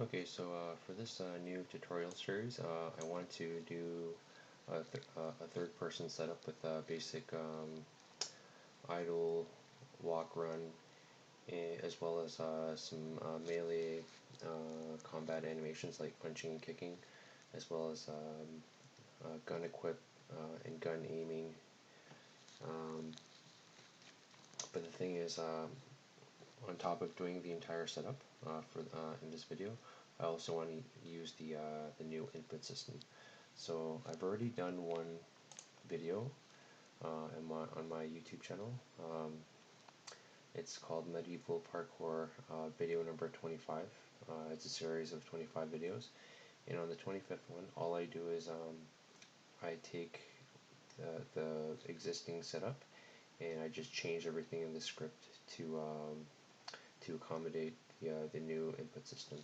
Okay, so for this new tutorial series, I want to do a third-person setup with basic idle, walk, run, as well as some melee combat animations like punching and kicking, as well as gun equip and gun aiming. Um, but the thing is, on top of doing the entire setup for in this video, I also want to use the new input system. So I've already done one video on my YouTube channel. It's called Medieval Parkour video number 25. It's a series of 25 videos, and on the 25th one, all I do is I take the existing setup and I just change everything in the script to accommodate the new input system.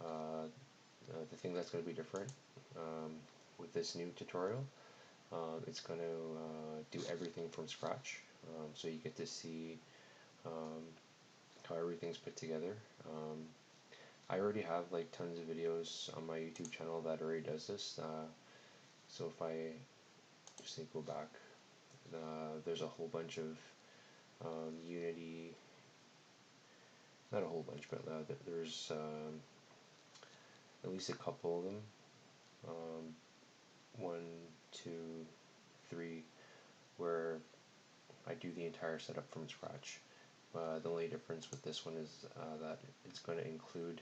The thing that's going to be different with this new tutorial, it's going to do everything from scratch. So you get to see how everything's put together. I already have like tons of videos on my YouTube channel that already does this. So if I just go back, there's a whole bunch of Unity, not a whole bunch, but there's at least a couple of them. 1, 2, 3, where I do the entire setup from scratch. The only difference with this one is that it's going to include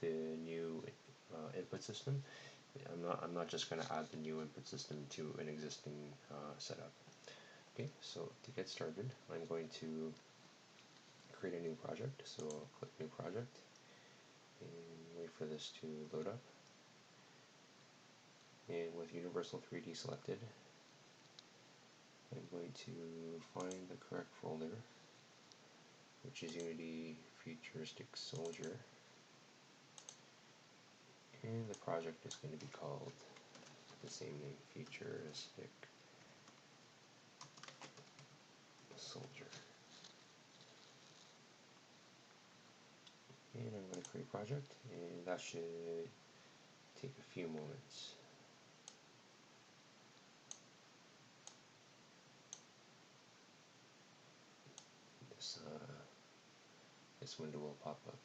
the new input system. I'm not just going to add the new input system to an existing setup. Okay, so to get started, I'm going to create a new project. So I'll click New Project and wait for this to load up. And with Universal 3D selected, I'm going to find the correct folder, which is Unity Futuristic Soldier. And the project is going to be called the same name, Futuristic Soldier. And I'm going to create project, and that should take a few moments. This window will pop up.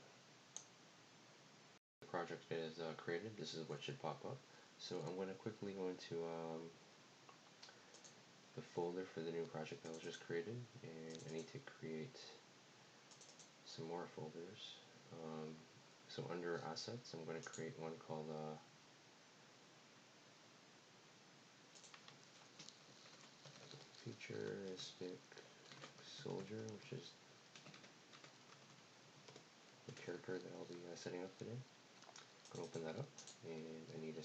The project is created. This is what should pop up. So I'm going to quickly go into the folder for the new project that was just created, and I need to create some more folders. So under assets, I'm going to create one called Futuristic Soldier, which is the character that I'll be setting up today. I'm going to open that up, and I need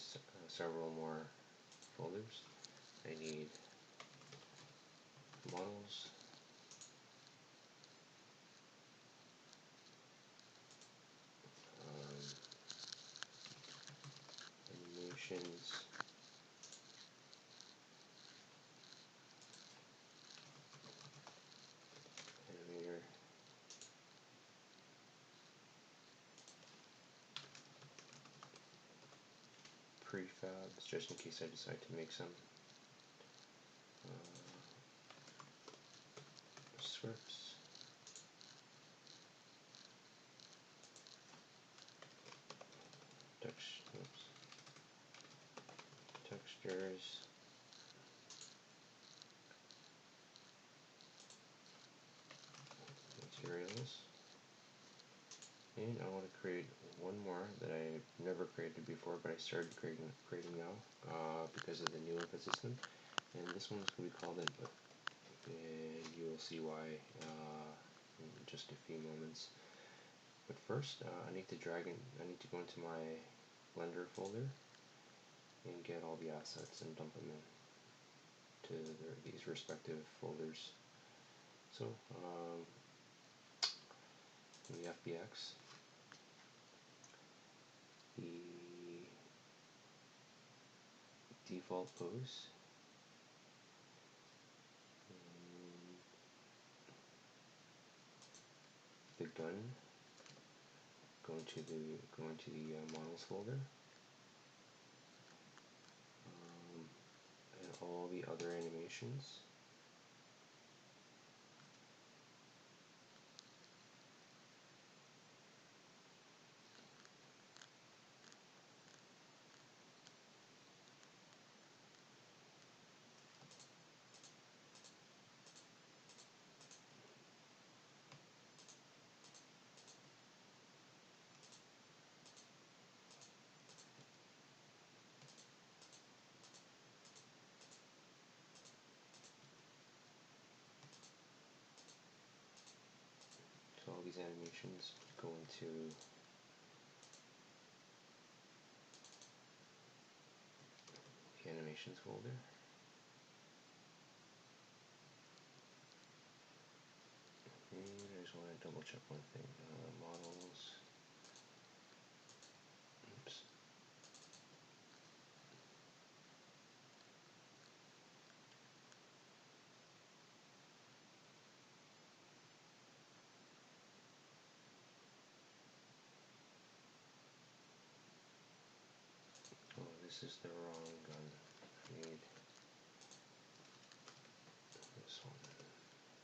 several more folders. I need models, animations, animator, prefabs, just in case I decide to make some, scripts, textures, materials, and I want to create one more that I've never created before, but I started creating now because of the new input system, and this one's going to be called input, and you will see why in just a few moments. But first, I need to go into my Blender folder and get all the assets and dump them in to these respective folders. So, in the FBX, the default pose, the gun go into the models folder, and all the other animations. So all these animations go into the animations folder. And I just want to double check one thing. Models. Oops. Oh, this is the wrong gun. I need this one.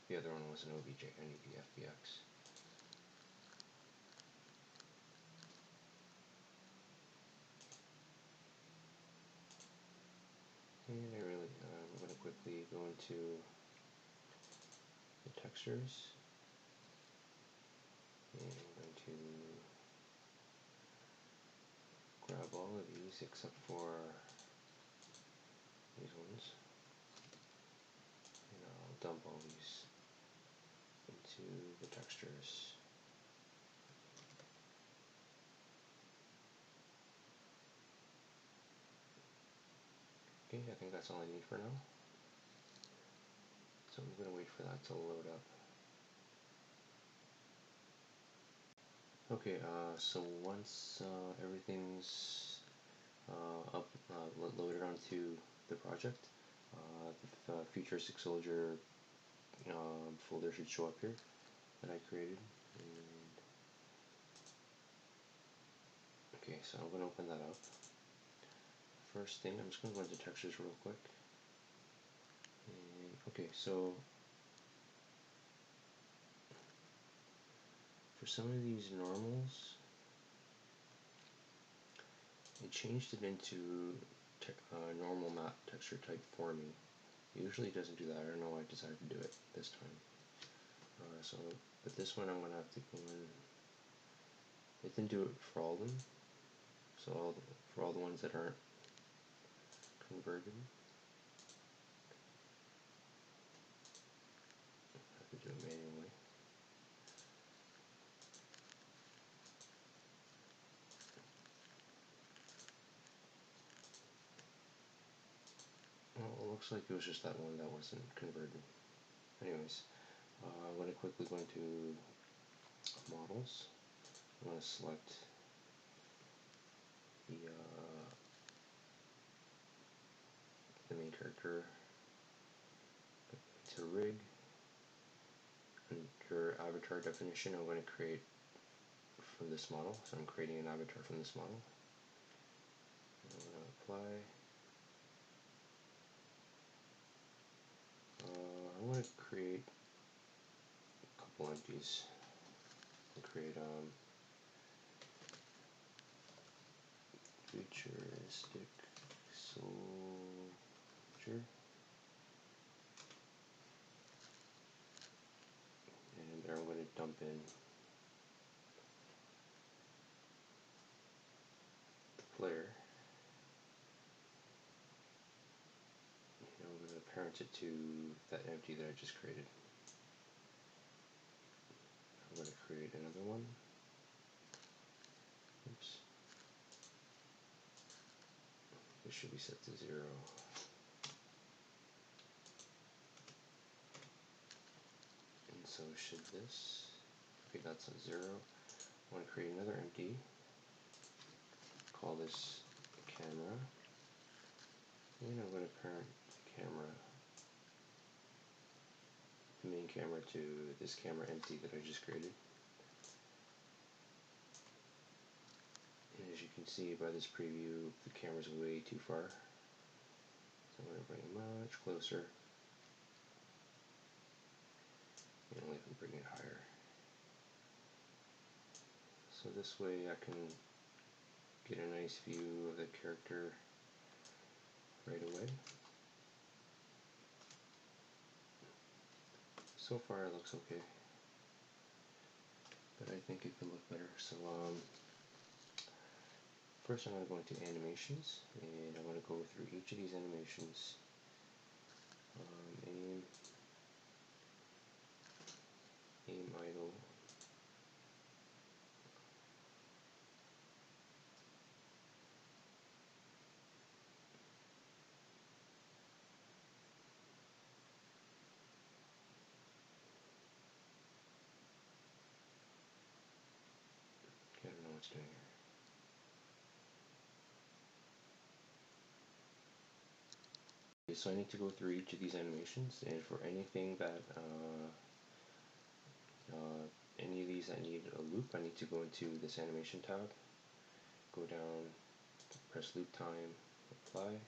The other one was an OBJ. I need the FBX. And I'm going to quickly go into the textures, and I'm going to grab all of these except for these ones, and I'll dump all these into the textures. Okay, I think that's all I need for now. So I'm going to wait for that to load up. Okay, so once everything's loaded onto the project, the Futuristic Soldier folder should show up here that I created. And okay, so I'm going to open that up. First thing, I'm just going to go into textures real quick. And, okay, so for some of these normals, it changed it into normal map texture type for me. Usually it doesn't do that. I don't know why I decided to do it this time. But this one I'm going to have to go in. It didn't do it for all of them. So for all the ones that aren't converted, I have to do it manually. Well, it looks like it was just that one that wasn't converted. Anyways, I'm going to quickly go into models. I'm going to select the main character to rig. Under avatar definition, I'm going to create from this model. So I'm creating an avatar from this model. And I'm going to apply. I want to create a couple empties. I'll create Futuristic Soldier. And there I'm going to dump in the player. And I'm going to parent it to that empty that I just created. I'm going to create another one. Oops. This should be set to 0. And so should this. Okay, that's a 0. I want to create another empty. Call this camera. And I'm going to parent the camera, the main camera, to this camera empty that I just created. as you can see by this preview, the camera's way too far. So I'm going to bring it much closer. And only if I bring it higher. So this way I can get a nice view of the character right away. So far it looks okay, but I think it could look better. So first I'm going to go into animations, and I'm going to go through each of these animations. Aim idle. Okay, I don't know what's doing here. So I need to go through each of these animations, and for anything that any of these that need a loop, I need to go into this animation tab, go down, press loop time, apply.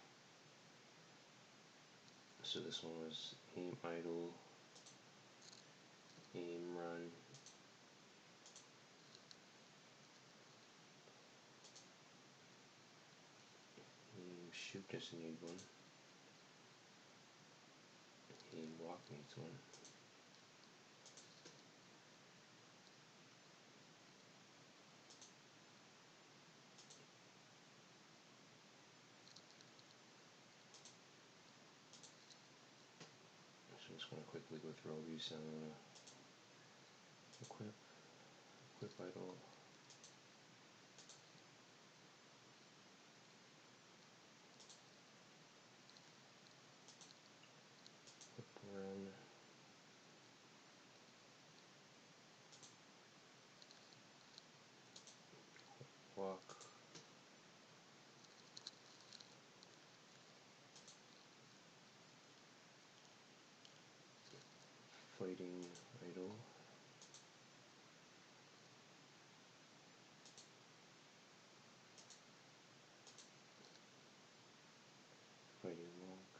So this one was aim idle, aim run, aim shoot doesn't need one, aim walk needs one. So I'm just going to quickly go through all these. Equip idle, equip run, walk, fighting idle, fighting walk,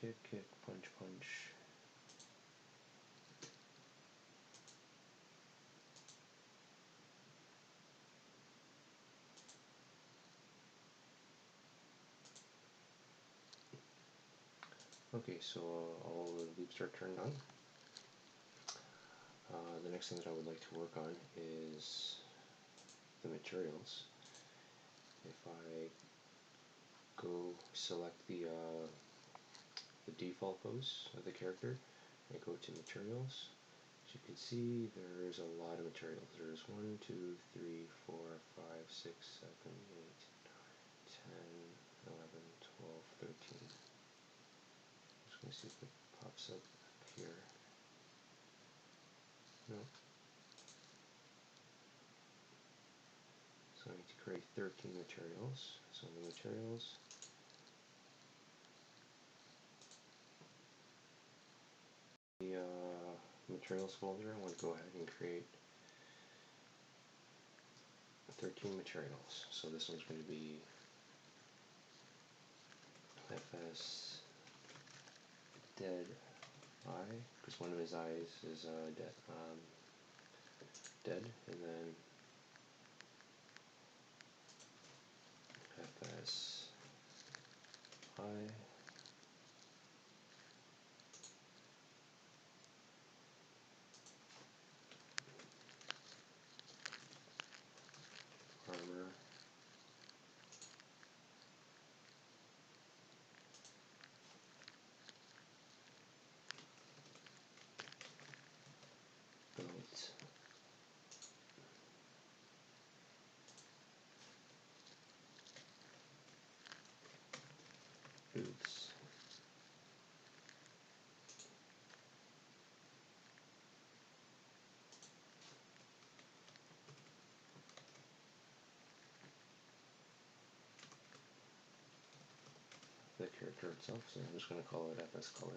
kick, punch, punch. Okay, so all the loops are turned on. The next thing that I would like to work on is the materials. If I go select the default pose of the character, I go to materials. As you can see, there's a lot of materials. There's 1, 2, 3, 4, 5, 6, 7, 8, 9, 10, 11, 12, 13. I'm just going to see if it pops up here. No. So I need to create 13 materials. So the materials, the materials folder, I want to go ahead and create 13 materials. So this one's going to be FS dead eye, because one of his eyes is dead, and then FS eye, armor, belt, boots, the character itself, so I'm just going to call it FS color.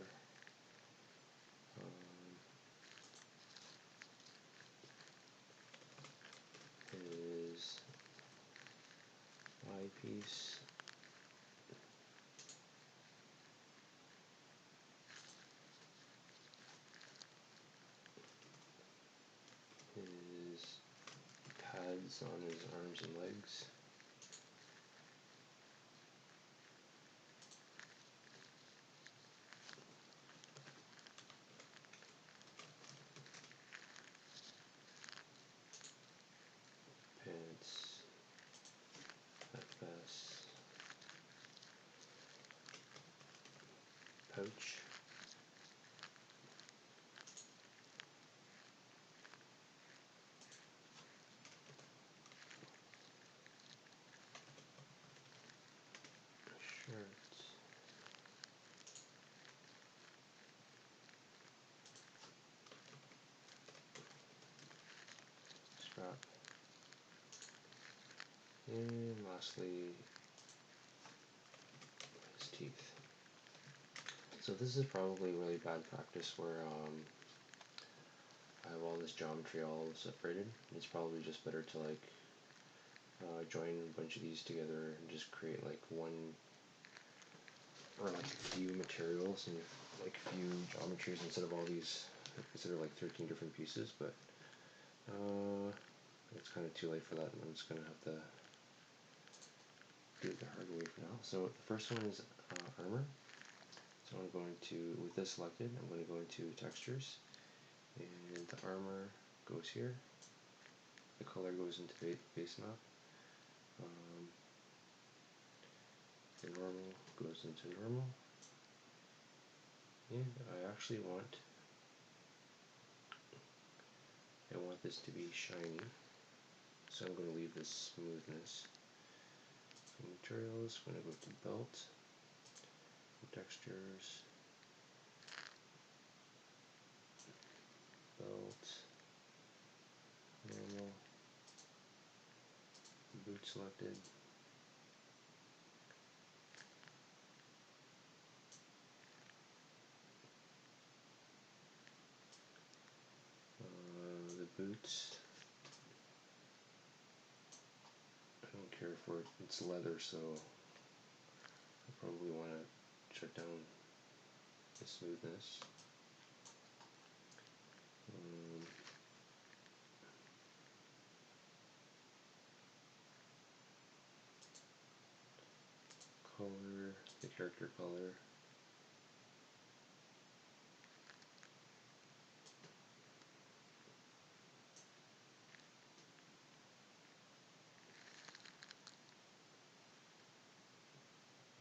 His eyepiece his pads on his arms and legs, pants, FS, pouch, shirt, strap, and lastly his teeth. So this is probably really bad practice where I have all this geometry all separated. It's probably just better to like join a bunch of these together and just create like one or like a few materials and like a few geometries instead of all these, instead of like 13 different pieces. But it's kind of too late for that, and I'm just gonna have to do it the hard way for now. So the first one is armor. So I'm going to, with this selected, I'm going to go into textures, and the armor goes here. The color goes into base map. The normal goes into normal, and I want this to be shiny, so I'm going to leave this smoothness. So materials, I'm going to go to belt, textures, belt, normal, boot selected, the boots, I don't care for it, it's leather, so I probably want to shut down the smoothness. Color, the character color,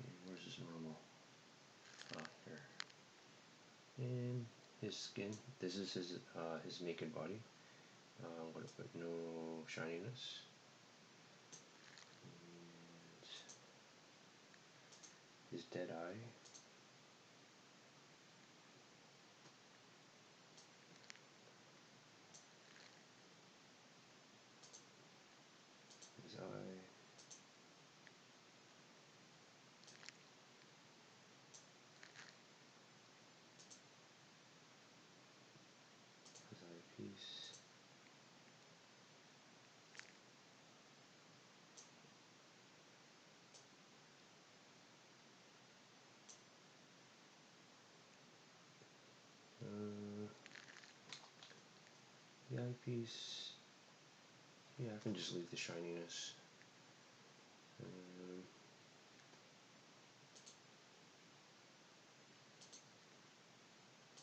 and where's his normal? Here. And his skin, this is his naked body. I'm going to put no shininess. And his dead eye. His eye. His eyepiece. The eyepiece. Yeah, I can just leave the shininess.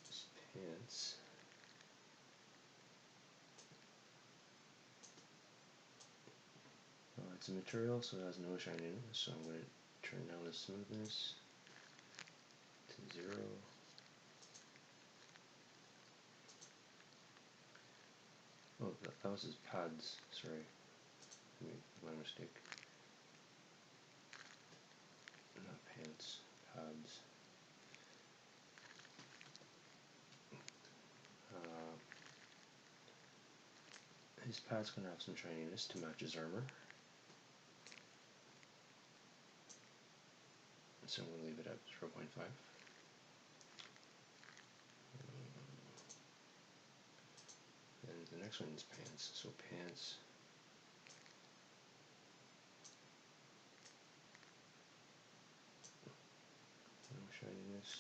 His pants. It's a material, so it has no shininess, so I'm going to turn down the smoothness to 0. Oh, that was his pads, sorry. My mistake. Not pants, pads. His pad's going to have some shininess to match his armor. So I'm going to leave it at 0.5. And the next one is pants. So pants, no shininess.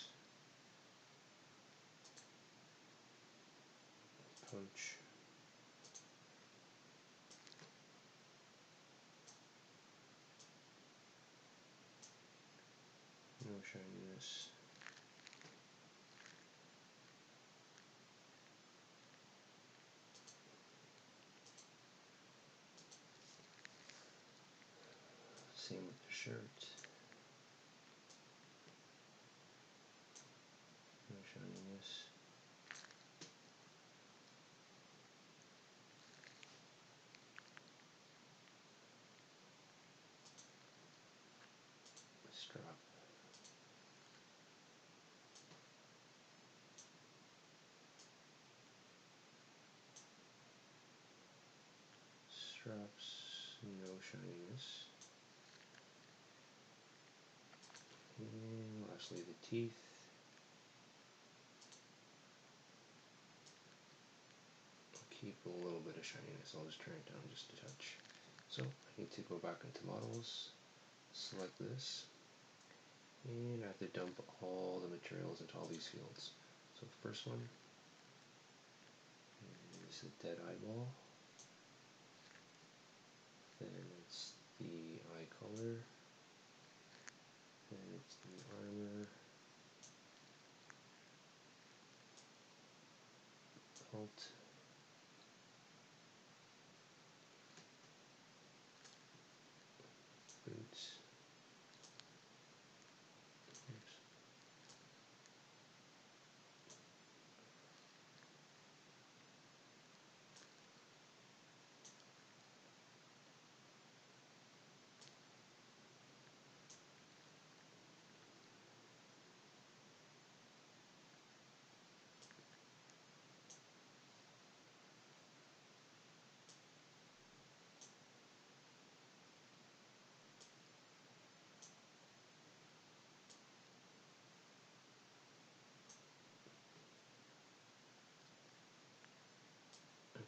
Pouch, no shininess. Same with the shirt. No shininess. Strap. Straps, no shininess. And lastly the teeth. Keep a little bit of shininess. I'll just turn it down just a touch. So I need to go back into models, select this, and I have to dump all the materials into all these fields. So the first one is the dead eyeball. Then it's the eye color. Then it's the armor, pelt, boots. Oops.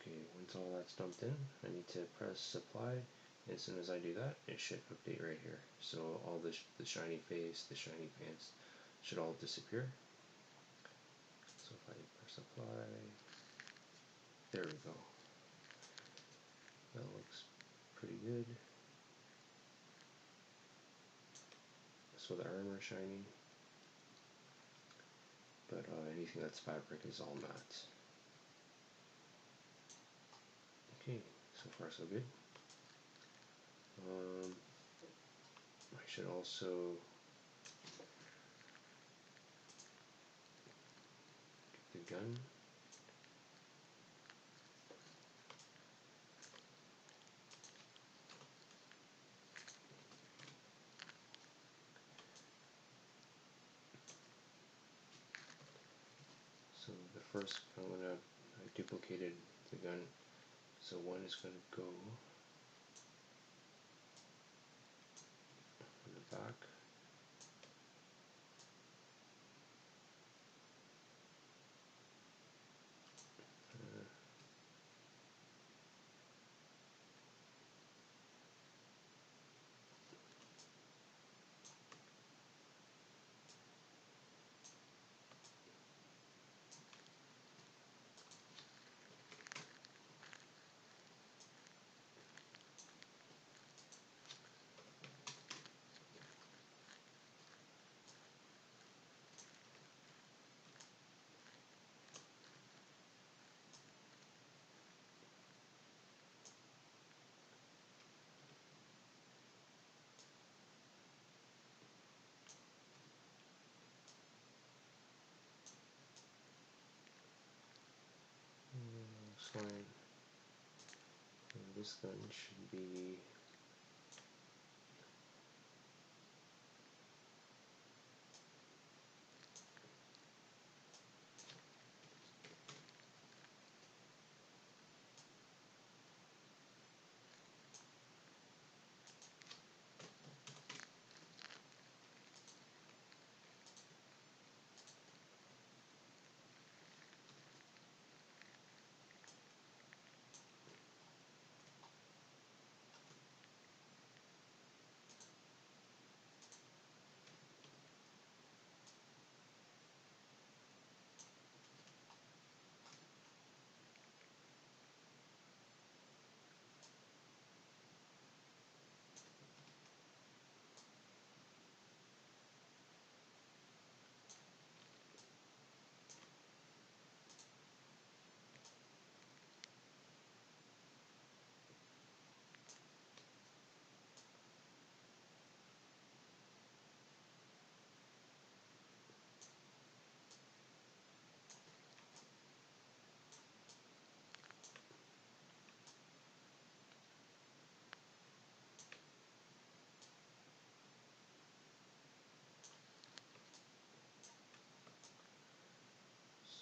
Okay, once all that's dumped in, I need to press apply. And as soon as I do that, it should update right here. So all the shiny face, the shiny pants should all disappear. So if I press apply, there we go. That looks pretty good. So the armor is shiny, but anything that's fabric is all matte. Okay, so far so good. I should also get the gun. So the first, I duplicated the gun. So one is going to go in the back. Fine. And this gun should be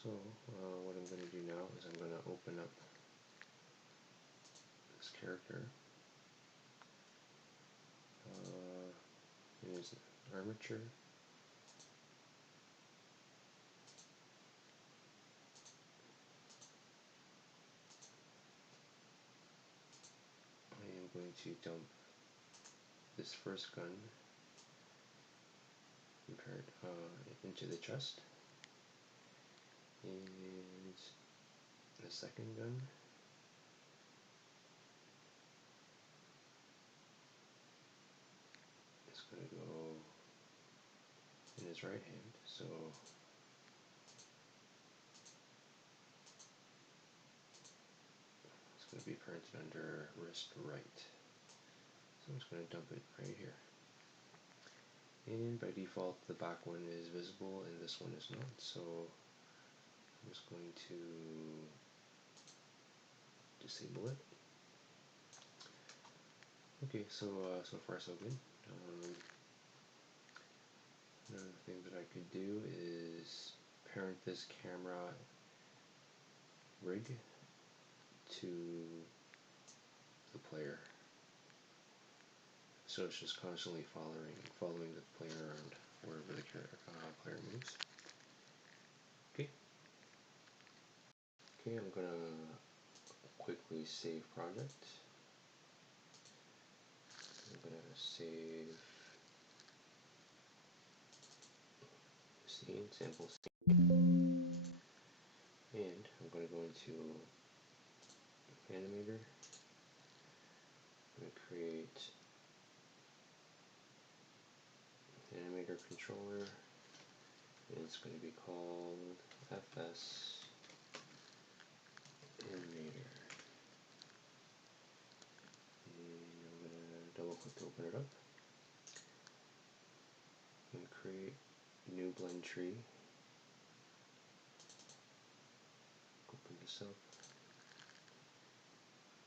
So what I'm going to do now is I'm going to open up this character. It is armature. I am going to dump this first gun into the chest, and the second gun is going to go in his right hand, so it's going to be parented under wrist right. So I'm just going to dump it right here. And by default the back one is visible and this one is not, so I'm just going to disable it. Okay, so far so good. Another thing that I could do is parent this camera rig to the player, so it's just constantly following the player around wherever the player moves. Okay, I'm gonna quickly save project. I'm gonna save scene, sample scene, and I'm gonna go into Animator. I'm gonna create Animator controller, and it's going to be called FS Animator. And I'm going to double click to open it up. I'm going to create a new blend tree. Open this up.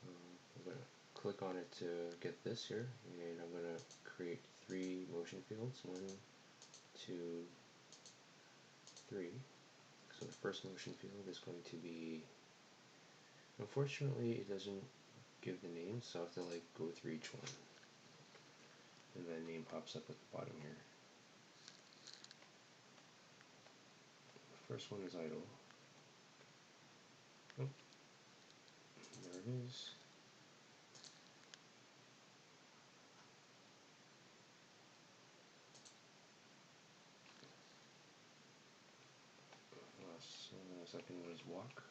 I'm going to click on it to get this here, and I'm going to create 3 motion fields. 1, 2, 3. So the first motion field is going to be, unfortunately it doesn't give the name, so I have to like go through each one. And the name pops up at the bottom here. The first one is idle. Oh, there it is. Second one is walk.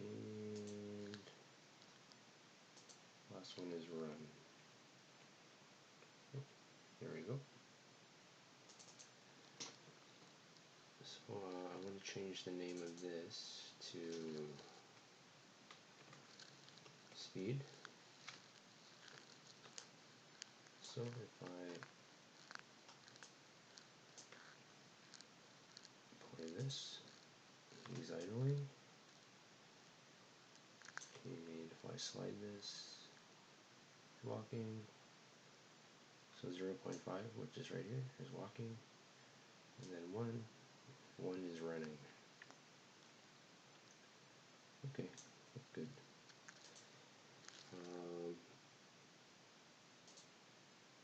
And last one is run. Oh, there we go. So I want to change the name of this to speed. So if I play this, he's idling. And if I slide this, walking. So 0.5, which is right here, is walking. And then 1 is running. Okay, that's good.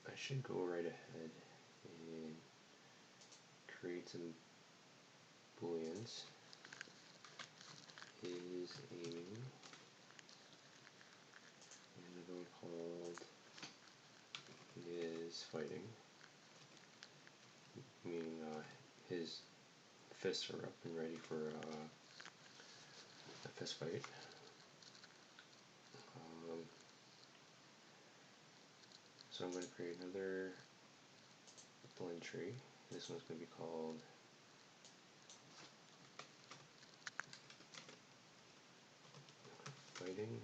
I should go right ahead and create some booleans. Is aiming, another one called is fighting, meaning his fists are up and ready for a fist fight. So I'm going to create another blend tree. This one's going to be called fighting.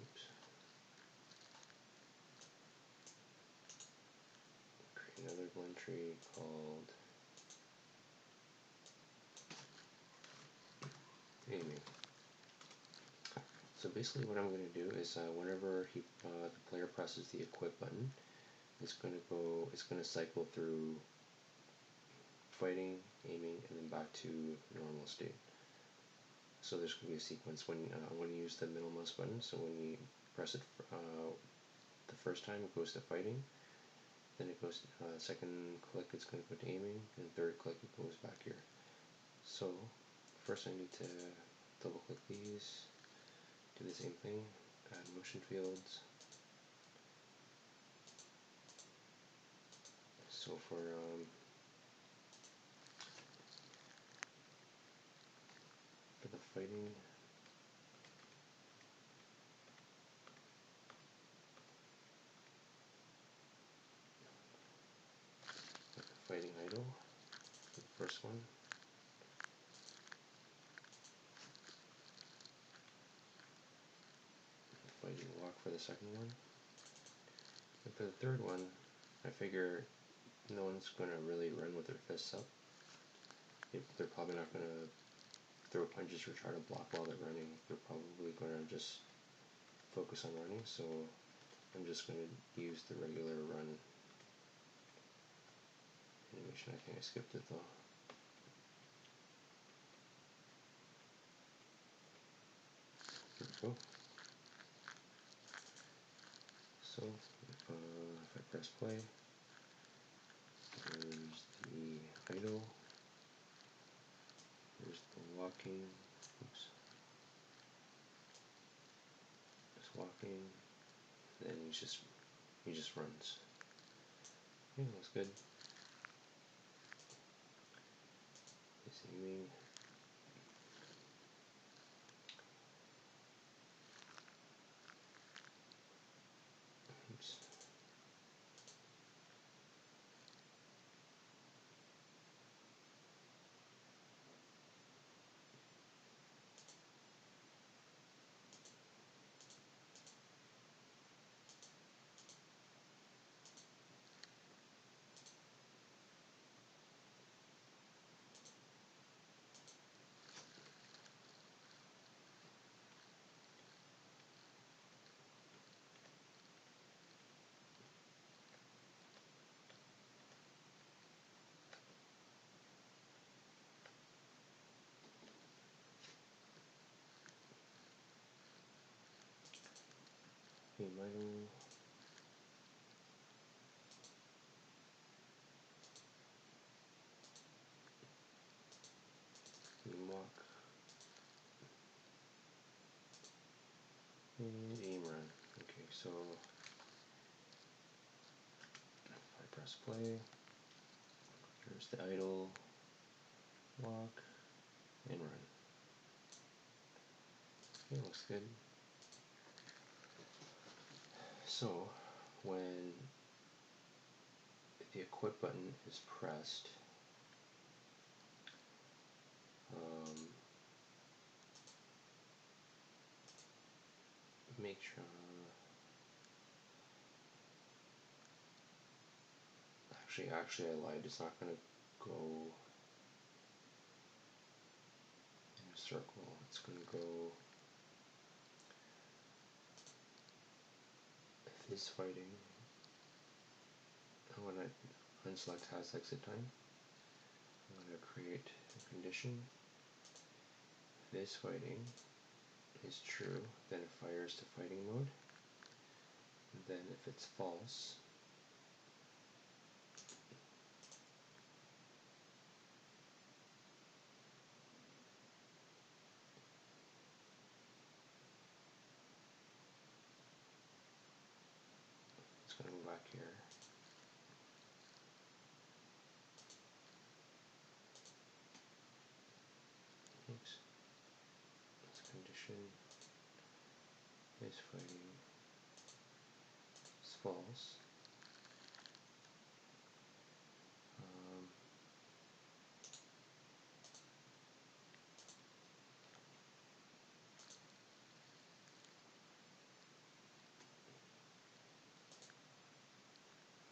Oops. Create another blend tree called aiming. So basically what I'm going to do is whenever the player presses the equip button, it's going to cycle through fighting, aiming, and then back to normal state. So there's going to be a sequence when you use the middle mouse button. So when you press it the first time, it goes to fighting. Then it goes second click, it's going to go to aiming, and third click, it goes back here. So first I need to double click these, do the same thing, add motion fields. So for the fighting idle, for the first one. Fighting walk for the second one. And for the third one, I figure no one's going to really run with their fists up. They're probably not going to throw punches or try to block while they're running. They're probably going to just focus on running, so I'm just going to use the regular run animation. I think I skipped it though. There we go. So if I press play, there's the idle, there's the walking, oops, just walking, then he just runs. Okay, looks good. He's aiming. Oops. Aim idle. Aim walk. And aim run. Okay, so if I press play, there's the idle, walk, and run. Okay, looks good. So when the equip button is pressed, make sure. Actually, I lied. It's not going to go in a circle. It's going to go. If it's fighting, I want to unselect has exit time. I'm going to create a condition. If it is fighting is true, then it fires to fighting mode. And then if it's false, it's going to go back here. Oops. This condition is fighting is false.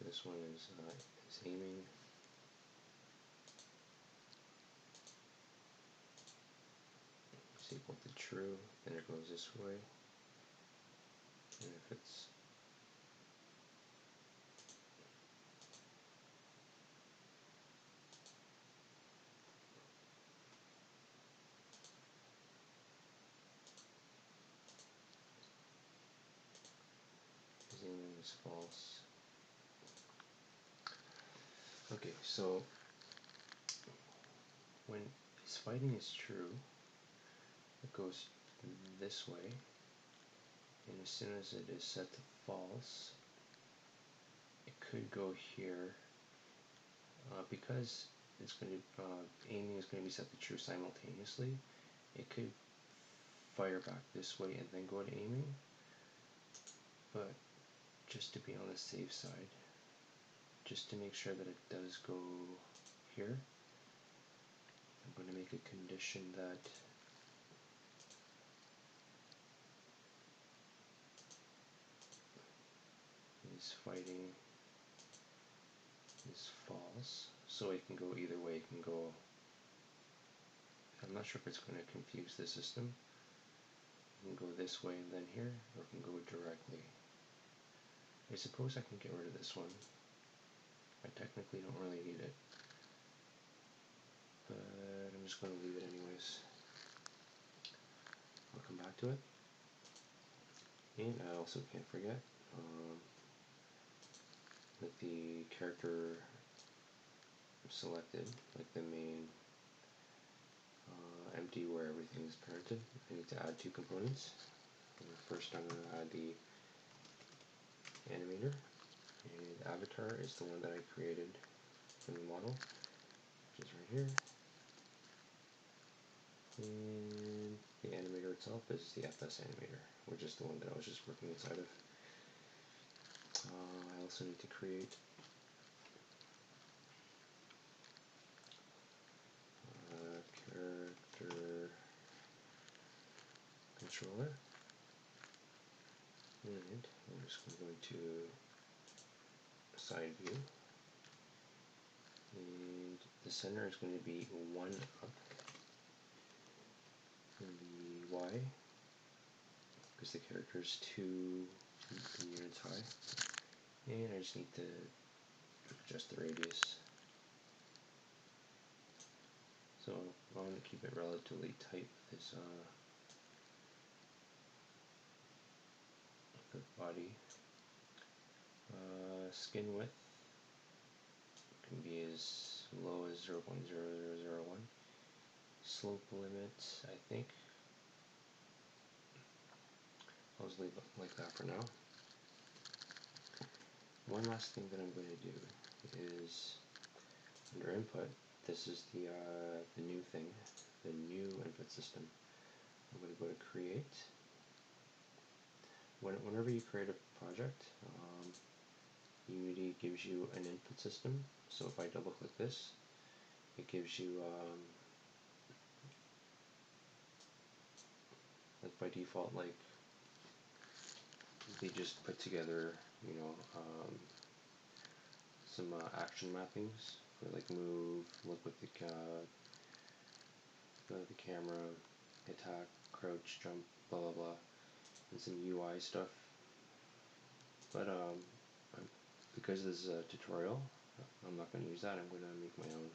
This one is aiming. Is equal to true, then it goes this way. outfits. His aiming is false. Okay, so when his fighting is true, it goes this way, and as soon as it is set to false, it could go here. Because it's going to aiming is going to be set to true simultaneously, it could fire back this way and then go to aiming. But just to be on the safe side, just to make sure that it does go here, I'm going to make a condition that his fighting is false, so it can go either way. It can go, I'm not sure if it's going to confuse the system. It can go this way and then here, or it can go directly. I suppose I can get rid of this one. I technically don't really need it, but I'm just going to leave it anyways. I'll come back to it. And I also can't forget, with the character selected, like the main empty where everything is parented, I need to add two components. First I'm going to add the animator, and the avatar is the one that I created from the model, which is right here. And the animator itself is the FS animator, which is the one that I was just working inside of. I also need to create a character controller, and we're just going to side view, and the center is going to be 1 up in the Y, because the character is 2 units high, and I just need to adjust the radius. So I want to keep it relatively tight with this the body. Skin width can be as low as 0.0001. Slope limit, I think I'll just leave it like that for now. One last thing that I'm going to do is, under input, this is the new thing, the new input system. I'm going to go to create. Whenever you create a project, Unity gives you an input system. So if I double click this, it gives you, like by default, like they just put together, you know, some action mappings for like move, look with the camera, attack, crouch, jump, blah blah blah, and some UI stuff. But because this is a tutorial, I'm not going to use that. I'm going to make my own.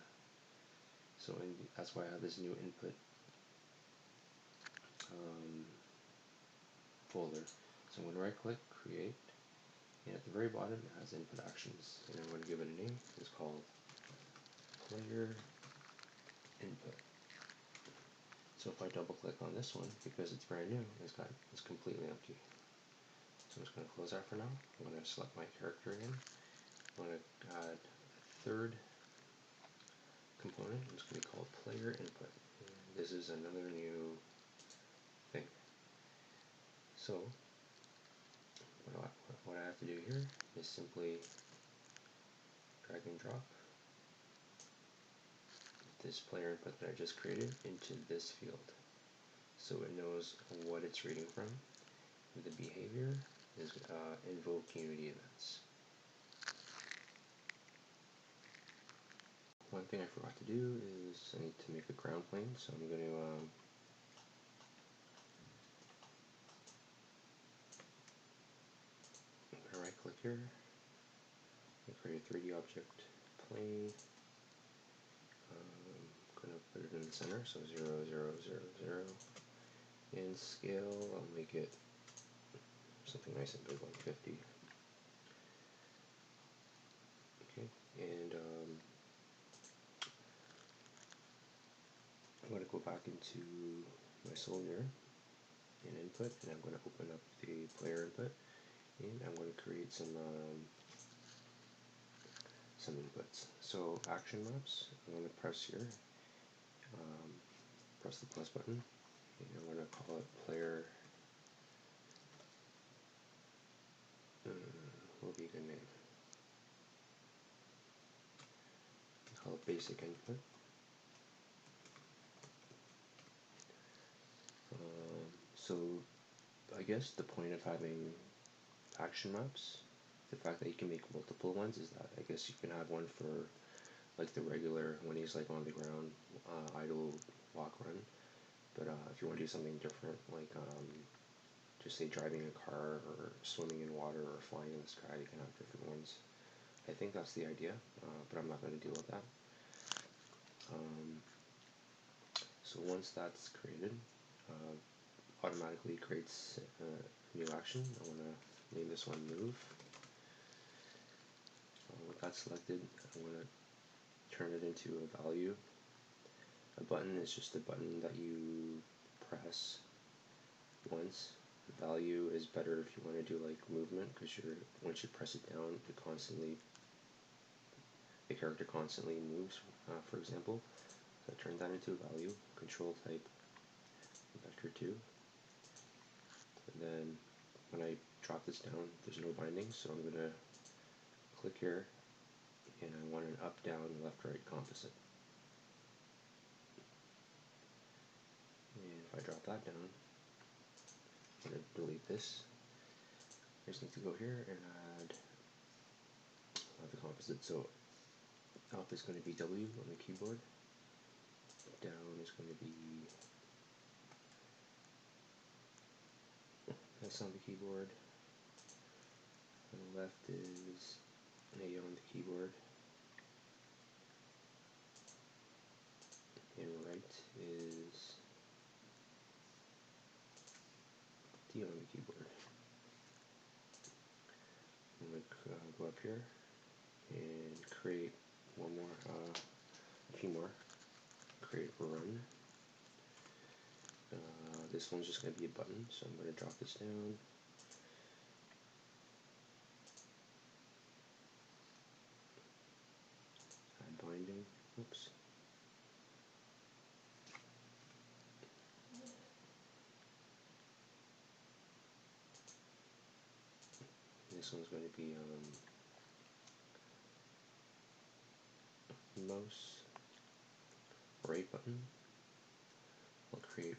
So that's why I have this new input folder. So I'm going to right click, create, and at the very bottom it has input actions, and I'm going to give it a name. It's called player input. So if I double click on this one, because it's brand new, it's completely empty. So I'm just going to close that for now. I'm going to select my character again. I'm going to add a third component. It's going to be called player input. And this is another new thing. So what I have to do here is simply drag and drop this player input that I just created into this field, so it knows what it's reading from. The behavior is invoke Unity events. One thing I forgot to do is I need to make a ground plane, so I'm going to here. Create a 3D object, plane. I'm going to put it in the center, so 0, 0, 0, 0. In scale, I'll make it something nice and big, like 50. Okay, and I'm going to go back into my Soldier and input, and I'm going to open up the player input, and I'm going to create some inputs. So action maps, I'm going to press here, press the plus button, and I'm going to call it player. What will be a good name? Call it basic input. So I guess the point of having action maps, the fact that you can make multiple ones, is that I guess you can have one for like the regular when he's like on the ground, idle walk run. But if you want to do something different, like just say driving a car or swimming in water or flying in the sky, you can have different ones. I think that's the idea, but I'm not going to deal with that. So once that's created, automatically creates a new action. I want to name this one move. With that selected, I'm going to turn it into a value. A button is just a button that you press once. The value is better if you want to do like movement, because once you press it down, the character constantly moves. For example, so I turn that into a value. Control type vector 2. And then when I drop this down, there's no binding, so I'm going to click here, and I want an up, down, left, right composite. And if I drop that down, I'm going to delete this. I just need to go here and add the composite. So up is going to be W on the keyboard, down is going to be S on the keyboard, and left is an A on the keyboard, and right is D on the keyboard. I'm going to go up here and create one more, a few more. Create run. This one's just going to be a button, so I'm going to drop this down. Add binding. Oops. This one's going to be mouse right button. I'll create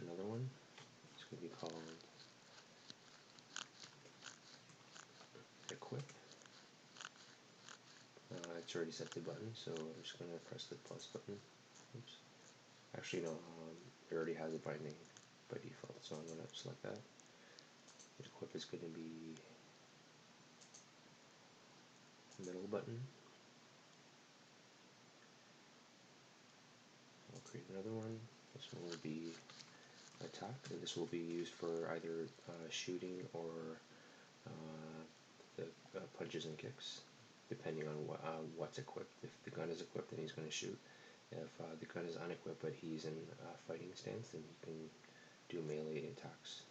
another one. It's going to be called equip. It's already set to button, so I'm just going to press the plus button. Oops. Actually, no, it already has a binding by default, so I'm going to select that. Equip is going to be middle button. I'll create another one. This one will be attack, and this will be used for either shooting or the punches and kicks, depending on what's equipped. If the gun is equipped, then he's going to shoot. If the gun is unequipped but he's in fighting stance, then he can do melee attacks.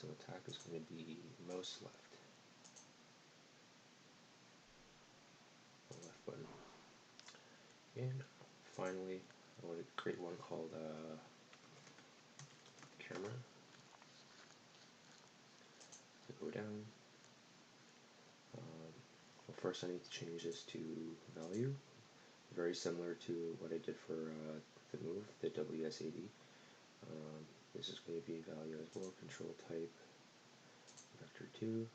So attack is going to be mouse left. Left button. And finally, I want to create one called camera. So go down. Well, first I need to change this to value. Very similar to what I did for the move, the WSAD. This is going to be value as well. Control type vector 2.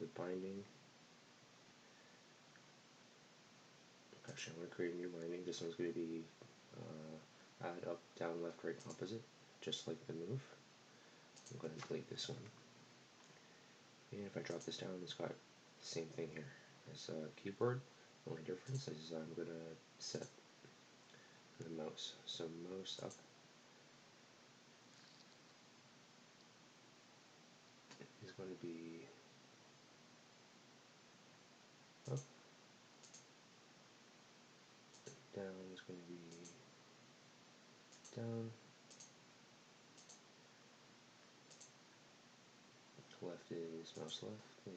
The binding. Actually, I'm going to create a new binding. This one's going to be add up, down, left, right composite, just like the move. I'm going to delete this one. And if I drop this down, it's got the same thing here as a keyboard. The only difference is I'm going to set the mouse. So mouse up is going to be up, down is going to be down, left is mouse left, and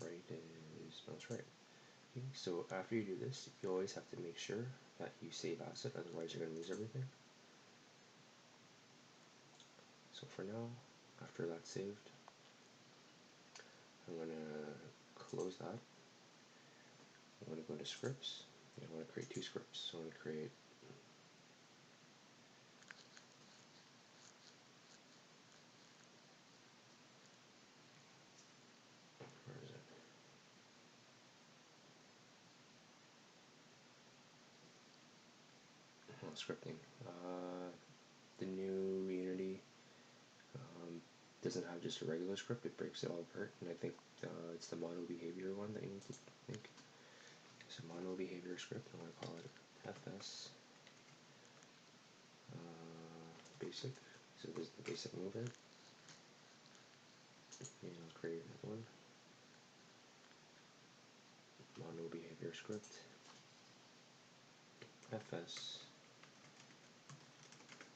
right is mouse right. Okay, so after you do this, you always have to make sure that you save asset, otherwise you're going to lose everything. So for now, after that's saved, I'm going to close that. I'm going to go to scripts, and I want to create two scripts. So I'm going to create where is it? Oh, scripting. The new Unity doesn't have just a regular script, it breaks it all apart, and I think it's the mono behavior one that you need to think. It's a mono behavior script, I want to call it FS basic. So this is the basic move in. And I'll create another one. Mono behavior script. FS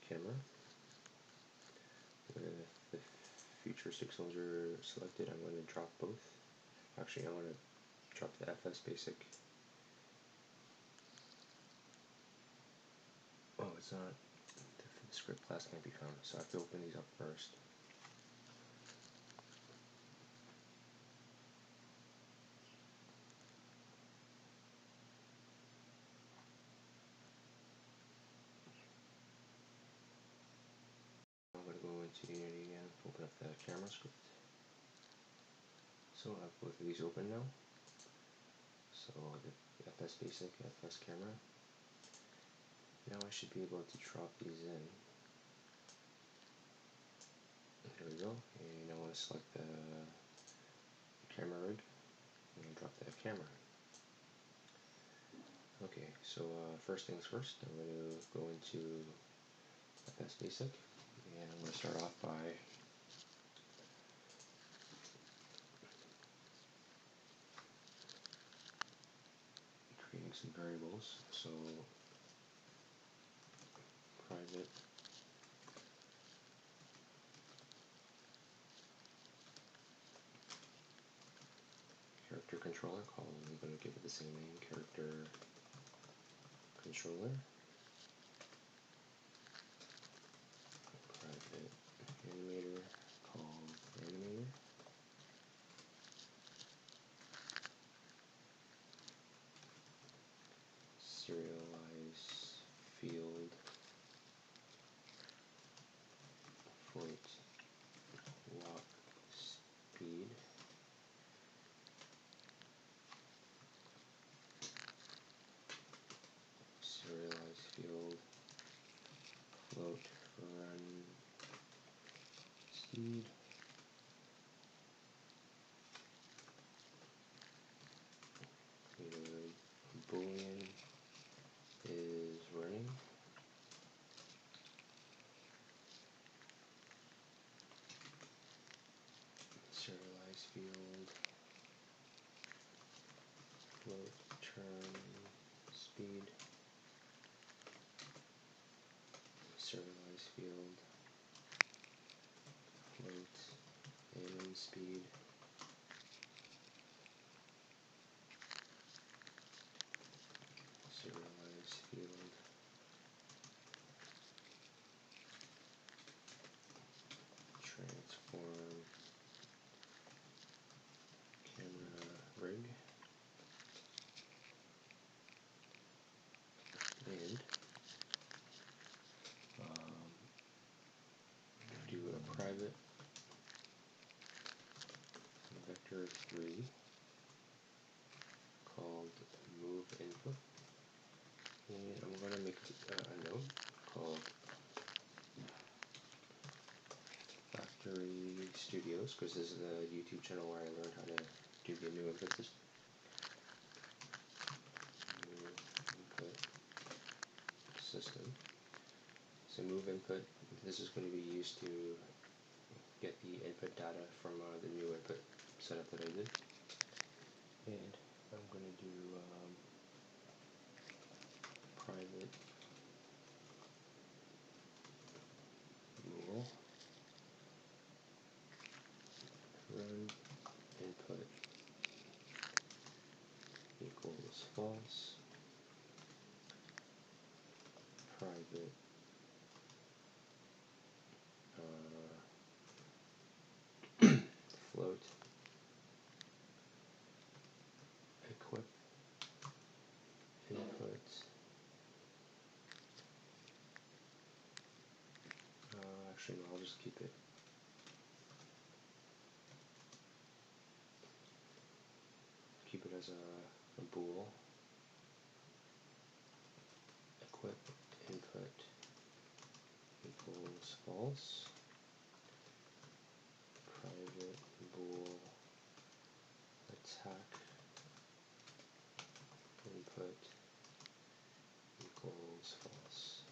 camera. With the Futuristic cylinder selected, I'm going to drop both. Actually, I want to drop the FS basic. Oh, it's not. The script class can't be found, so I have to open these up first. I'm going to go into Unity again, open up the camera script. So I have both of these open now. So the FS basic, FS camera. Now I should be able to drop these in. There we go. And I want to select the camera rig and drop the camera. Okay, so first things first, I'm going to go into FS basic, and I'm going to start off by creating some variables. So private character controller called, I'm going to give it the same name, character controller. Private animator called animator. Serialize field float walk speed. Serialize field float run speed. The boolean is running. Serialize field float turn speed. Serialize field float in speed. Serialize field transform camera rig, and do a private vector 3 called move input, and I'm going to make a note called Studios, because this is the YouTube channel where I learned how to do the new input system. New input system. So move input, this is going to be used to get the input data from the new input setup that I did. And I'm going to do private bool run input equals false, private float equip input. Actually, no, I'll just keep it. Keep it as a bool. Equip input equals false. Private bool attack input equals false.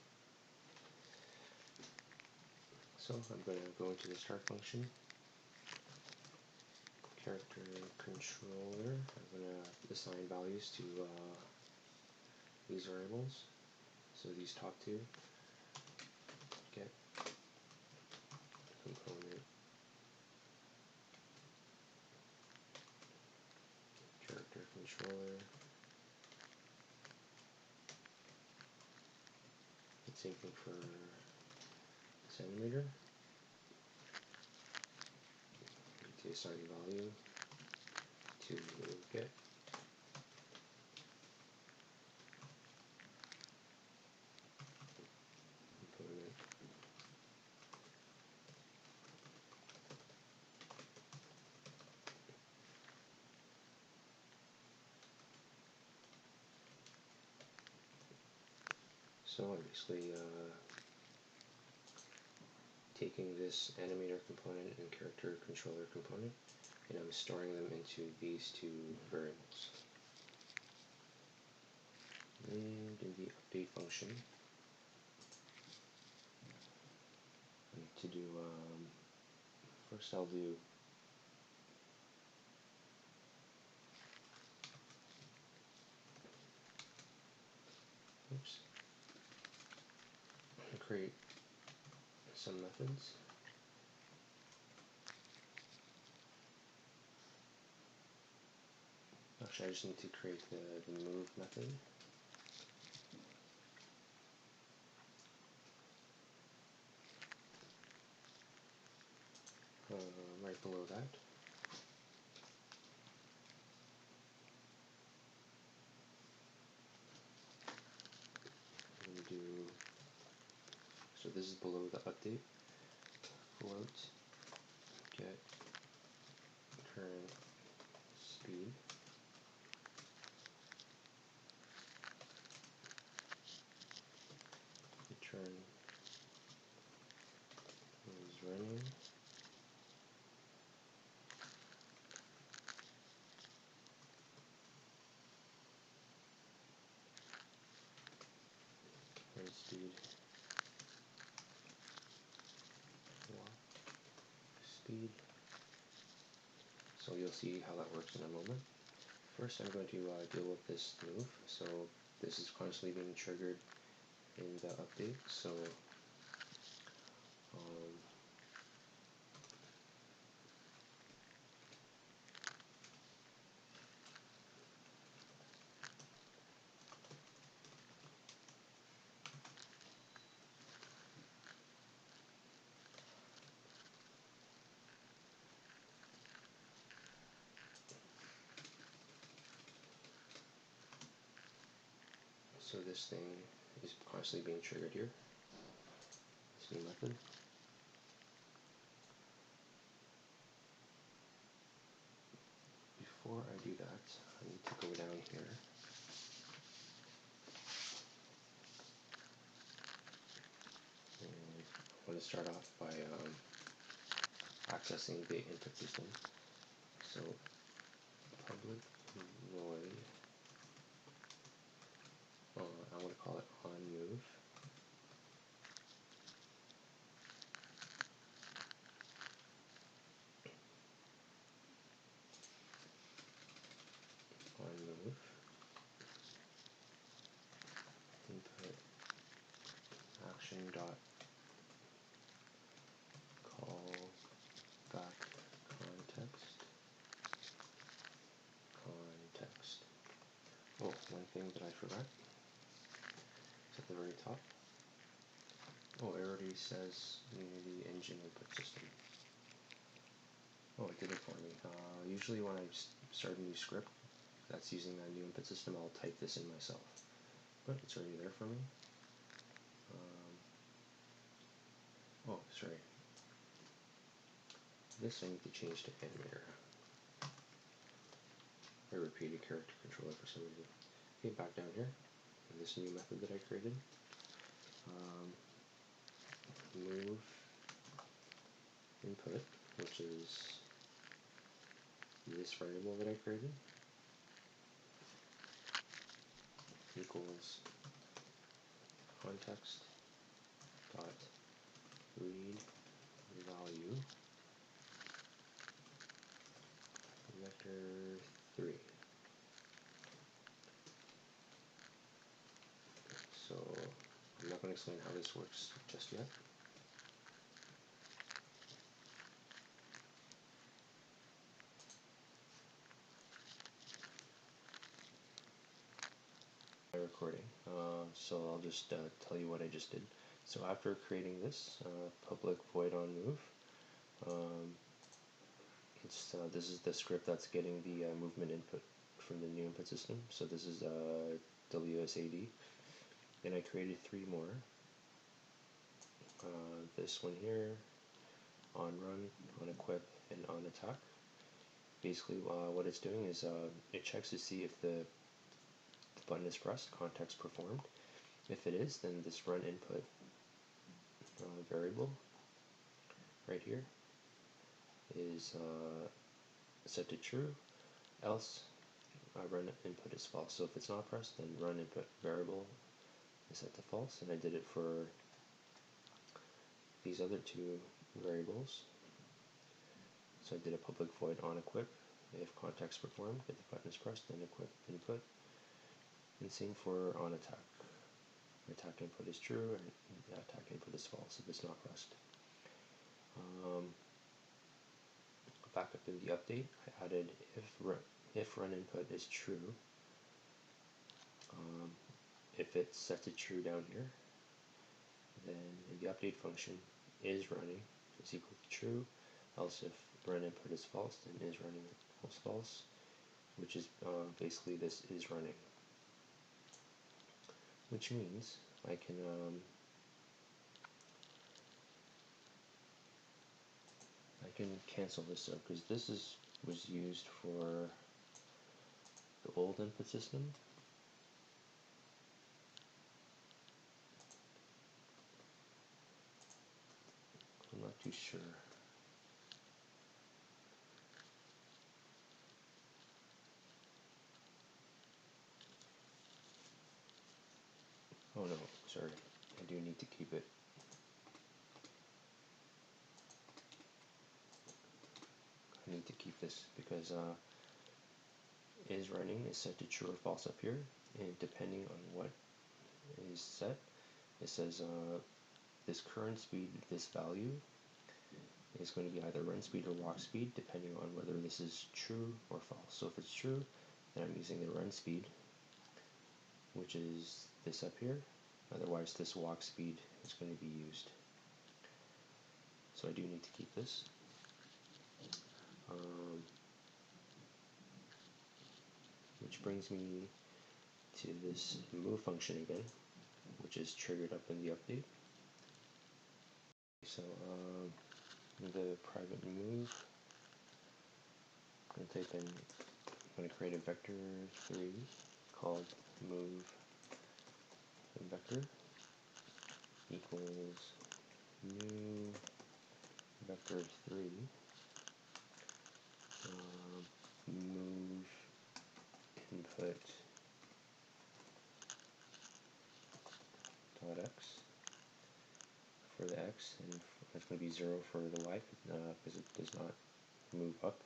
So I'm going to go into the start function, character controller. I'm going to assign values to these variables. So these top two, get component character controller. And same thing for this animator. To assign value to get component So I'm basically taking this animator component and character controller component, and I'm storing them into these two variables. And in the update function, I need to do, first I'll do create some methods. Actually, I just need to create the move method. Right below that. I'm going to do, so this is below the update, float, get current speed, return is running, current speed, walk speed. So you'll see how that works in a moment. First I'm going to deal with this move. So this is constantly being triggered in the update. So so this thing is constantly being triggered here, this new method. Before I do that, I need to go down here and I want to start off by accessing the input system. So public void, I want to call it onMove. onMove input action dot call back context. Oh, one thing that I forgot. It's at the very top. Oh, it already says the engine input system. Oh, it did it for me. Usually when I start a new script that's using that new input system, I'll type this in myself. But it's already there for me. Oh, sorry. This I need to change to animator. I repeated character controller for some reason. Okay, back down here, in this new method that I created, move input, which is this variable that I created, equals context dot read value vector 3. So I'm not going to explain how this works just yet. Recording, so I'll just tell you what I just did. So after creating this public void onMove, this is the script that's getting the movement input from the new input system. So this is WSAD. Then I created 3 more. This one here, on run, on equip, and on attack. Basically, what it's doing is it checks to see if the button is pressed, context performed. If it is, then this run input variable right here is set to true, else run input is false. So if it's not pressed, then run input variable is set to false, and I did it for these other 2 variables. So I did a public void on equip, if context performed, if the button is pressed, then equip input, and same for on attack. Attack input is true, and attack input is false if it's not pressed. Back up in the update, I added if run input is true, if it's set to true down here, then in the update function is running is equal to true, else if run input is false, then is running equals false, which is basically this is running, which means I can cancel this out, because this was used for the old input system. I'm not too sure. Oh no, sorry. I do need to keep it. I need to keep this because is running is set to true or false up here, and depending on what is set, it says this current speed, this value, is going to be either run speed or walk speed, depending on whether this is true or false. So if it's true, then I'm using the run speed, which is this up here. Otherwise, this walk speed is going to be used. So I do need to keep this. Which brings me to this move function again, which is triggered up in the update. So the private move, I'm going to create a vector 3 called move vector equals new vector 3 move input dot x for the x, and it's going to be 0 for the y because it does not move up.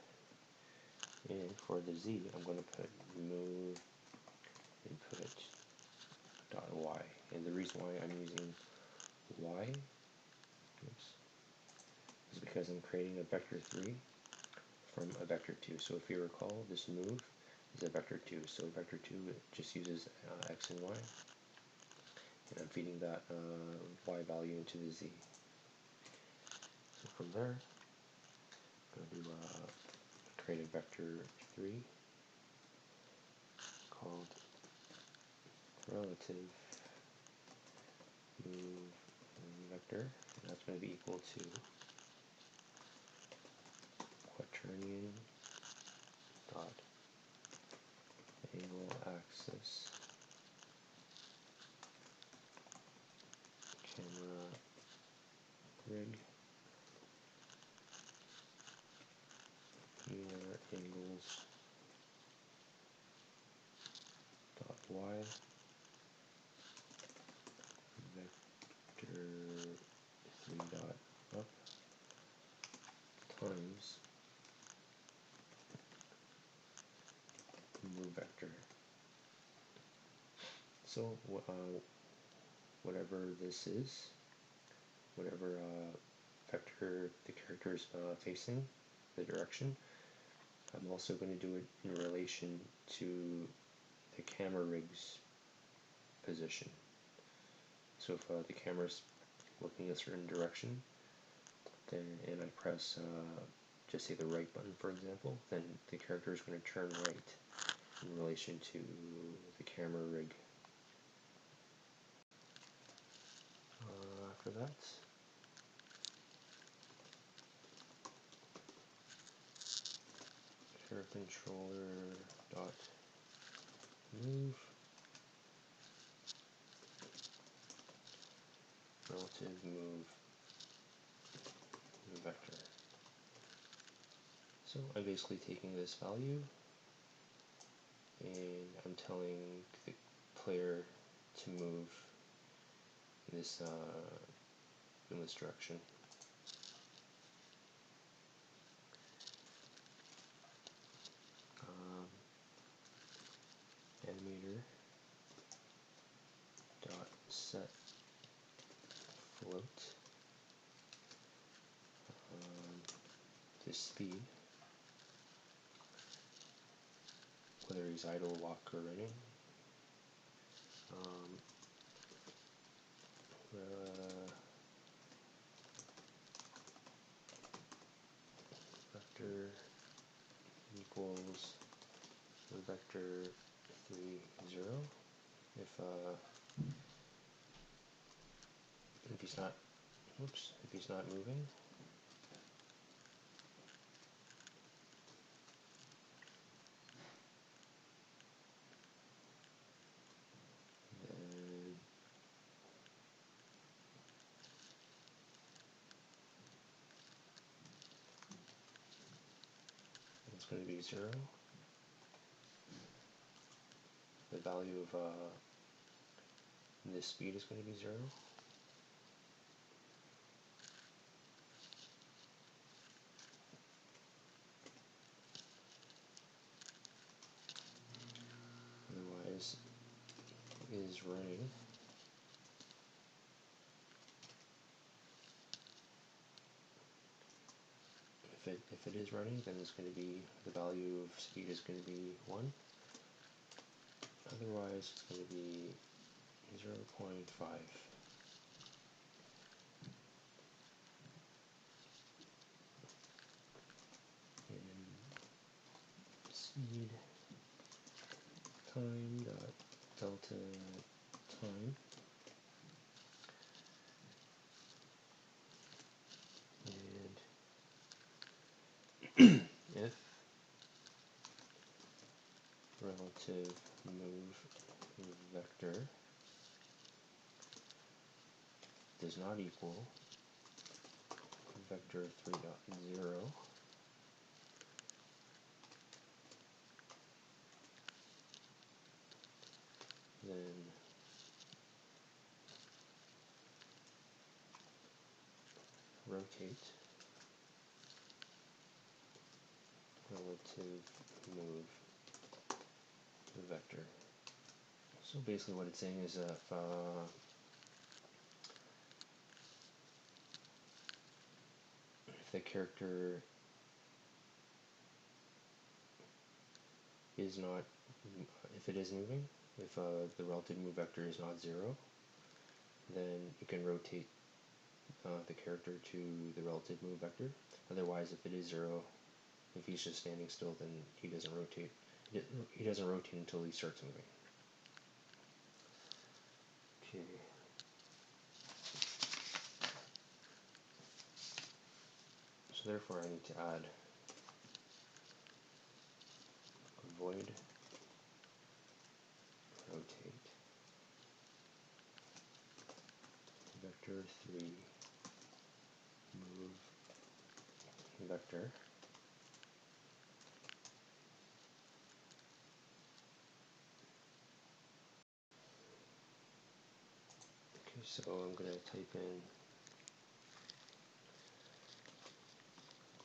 And for the z, I'm going to put move input dot y. And the reason why I'm using y is because I'm creating a vector 3 from a vector 2. So if you recall, this move is a vector 2. So vector 2 it just uses x and y. And I'm feeding that y value into the z. So from there, I'm going to create a vector 3 called relative move vector, and that's going to be equal to quaternion dot angle axis camera rig angular angles dot y vector 3 dot up times move vector. So whatever this is, whatever vector the character is facing, the direction, I'm also going to do it in relation to the camera rig's position. So if the camera is looking a certain direction, then and I press just say the right button, for example, then the character is going to turn right in relation to the camera rig. After that, character controller dot move relative move vector. So I'm basically taking this value and I'm telling the player to move in this direction. Animator dot set float to speed, whether he's idle, walk, or running. Vector equals vector 3, 0. If he's not, if he's not moving, then it's going to be 0. The value of this speed is going to be 0. Otherwise, is running. If it is running, then it's going to be the value of speed is going to be 1. Otherwise, it's going to be 0.5. And speed time dot delta time and if relative move vector does not equal vector 3.0, rotate, relative move vector. So basically what it's saying is if the character is not, if it is moving, if the relative move vector is not 0, then you can rotate the character to the relative move vector. Otherwise, if it is 0, if he's just standing still, then he doesn't rotate. He doesn't rotate until he starts moving. Okay. So therefore I need to add a void rotate vector 3 move vector. Okay, so I'm going to type in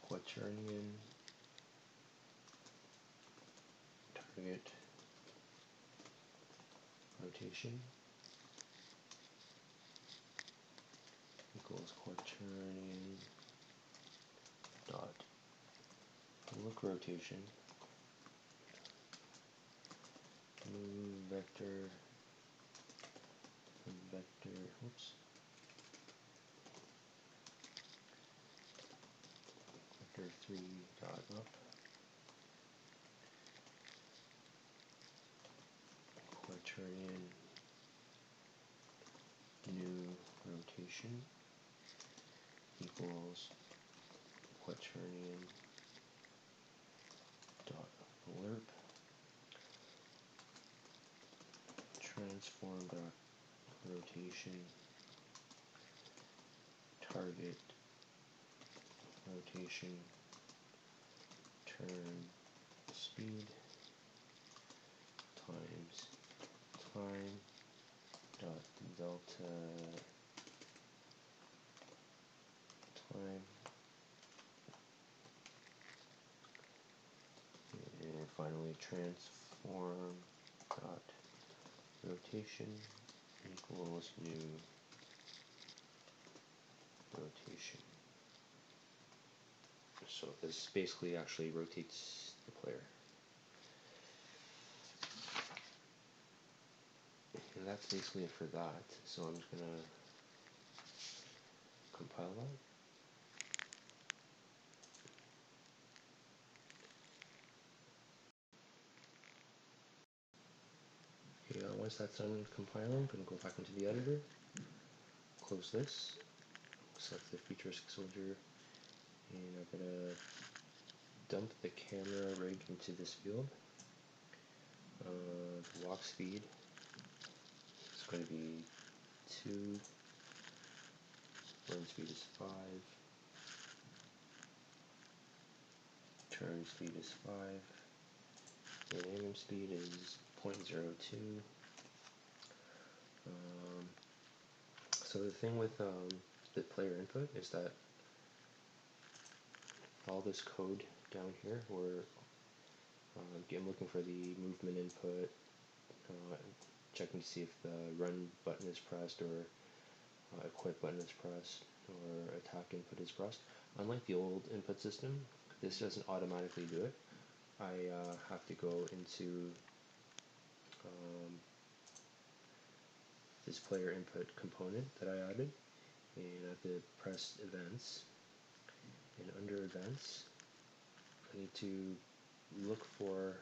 quaternion target rotation equals quaternion dot look rotation move vector oops, vector 3 dot up quaternion new rotation equals quaternion dot lerp transform dot rotation target rotation turn speed times time dot delta time, and finally transform dot rotation equals new rotation. So this basically actually rotates the player. And that's basically it for that. So I'm just gonna compile that. Okay, once that's done compiling, I'm gonna go back into the editor, close this, select the Futuristic Soldier, and I'm gonna dump the camera rig into this field. Walk speed is going to be 2, run speed is 5, turn speed is 5, and aim speed is 0.02. So the thing with the player input is that all this code down here, where I'm looking for the movement input, checking to see if the run button is pressed or equip button is pressed or attack input is pressed. Unlike the old input system, this doesn't automatically do it. I have to go into this player input component that I added, and I have to press events, and under events I need to look for,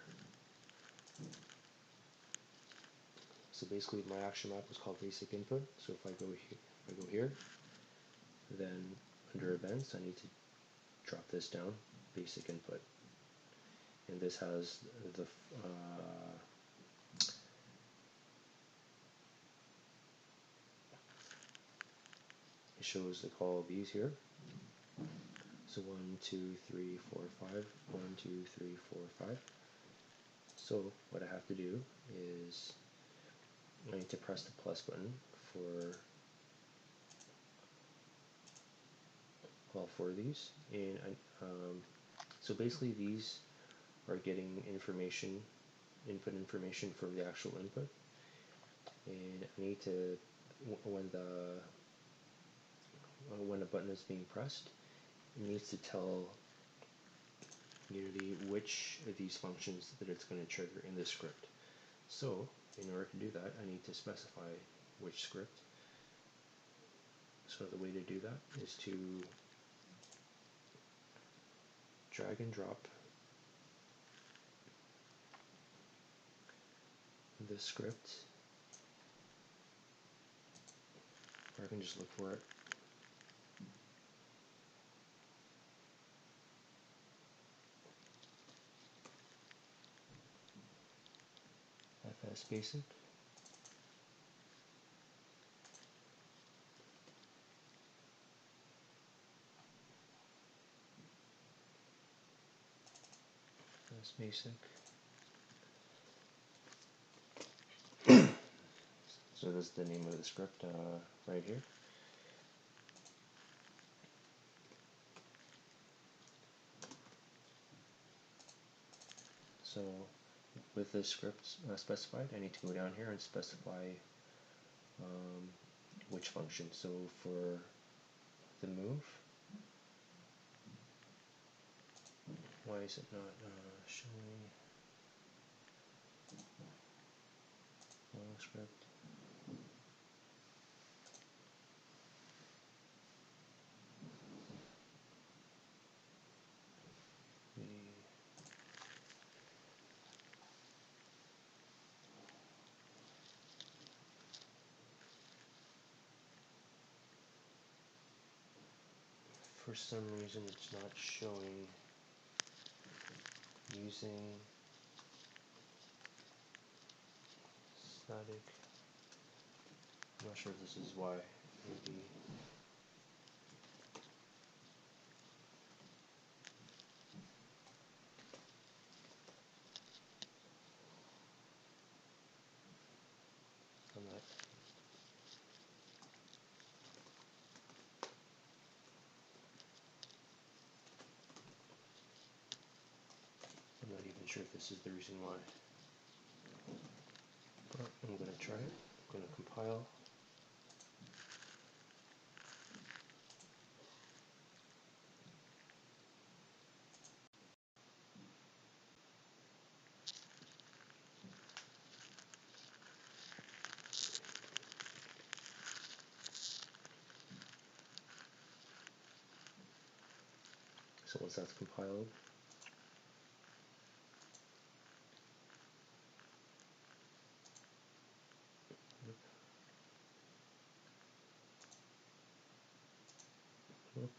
so basically my action map was called basic input. So if I go here, then under events I need to drop this down, basic input, and this has the it shows the call of these here. So 1, 2, 3, 4, 5, 1, 2, 3, 4, 5. So what I have to do is I need to press the plus button for all four of these, and so basically these are getting information, input information from the actual input, and I need to, when a button is being pressed, it needs to tell Unity which of these functions that it's going to trigger in this script. So in order to do that, I need to specify which script. So the way to do that is to drag and drop the script, or I can just look for it. FS Basic. FS Basic. So this is the name of the script right here. So with this script specified, I need to go down here and specify which function. So for the move, why is it not showing script? For some reason it's not showing using static. I'm not sure if this is why. Maybe I'm not even sure if this is the reason why. But I'm going to try it. I'm going to compile. So once that's compiled,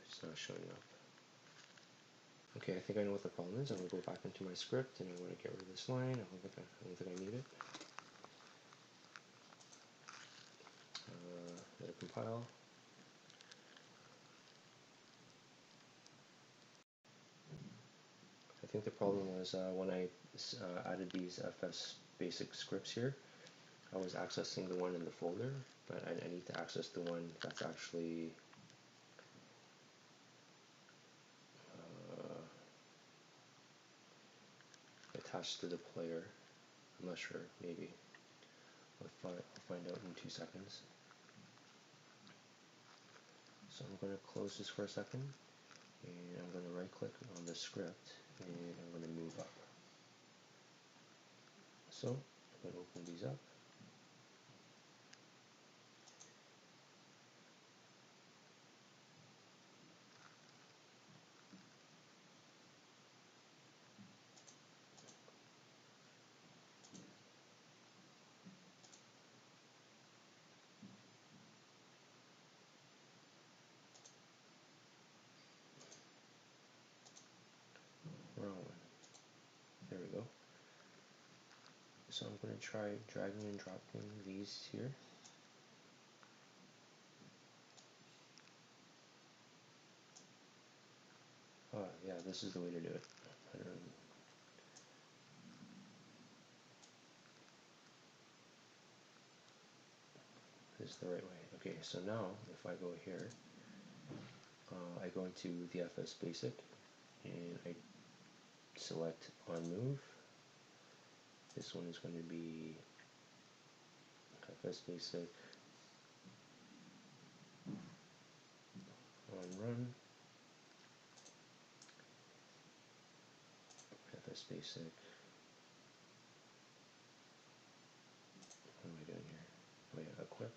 it's not showing up. Okay, I think I know what the problem is. I'm going to go back into my script and I'm going to get rid of this line. I don't think I need it. Let it compile. I think the problem was when I added these FS basic scripts here, I was accessing the one in the folder, but I need to access the one that's actually attached to the player. I'm not sure, maybe. I'll find out in 2 seconds. So I'm going to close this for a second, and I'm going to right click on the script, and I'm going to move up. So I'm going to open these up. Wrong one. There we go. So I'm going to try dragging and dropping these here. Oh yeah, this is the way to do it. I don't know. This is the right way. Okay, so now if I go here, I go into the FS Basic and I select on move. This one is going to be FS Basic on run, FS Basic. What am I doing here? Oh yeah, equip,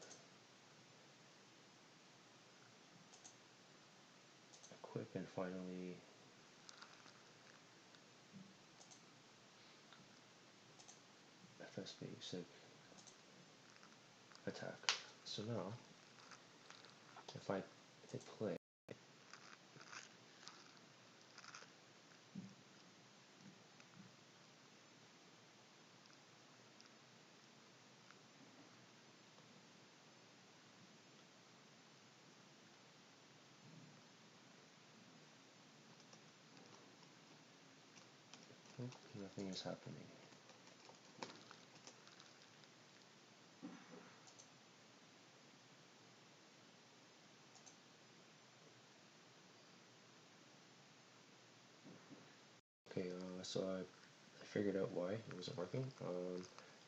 and finally FS Basic attack. So now, if I hit play, nothing is happening. Okay, so I figured out why it wasn't working.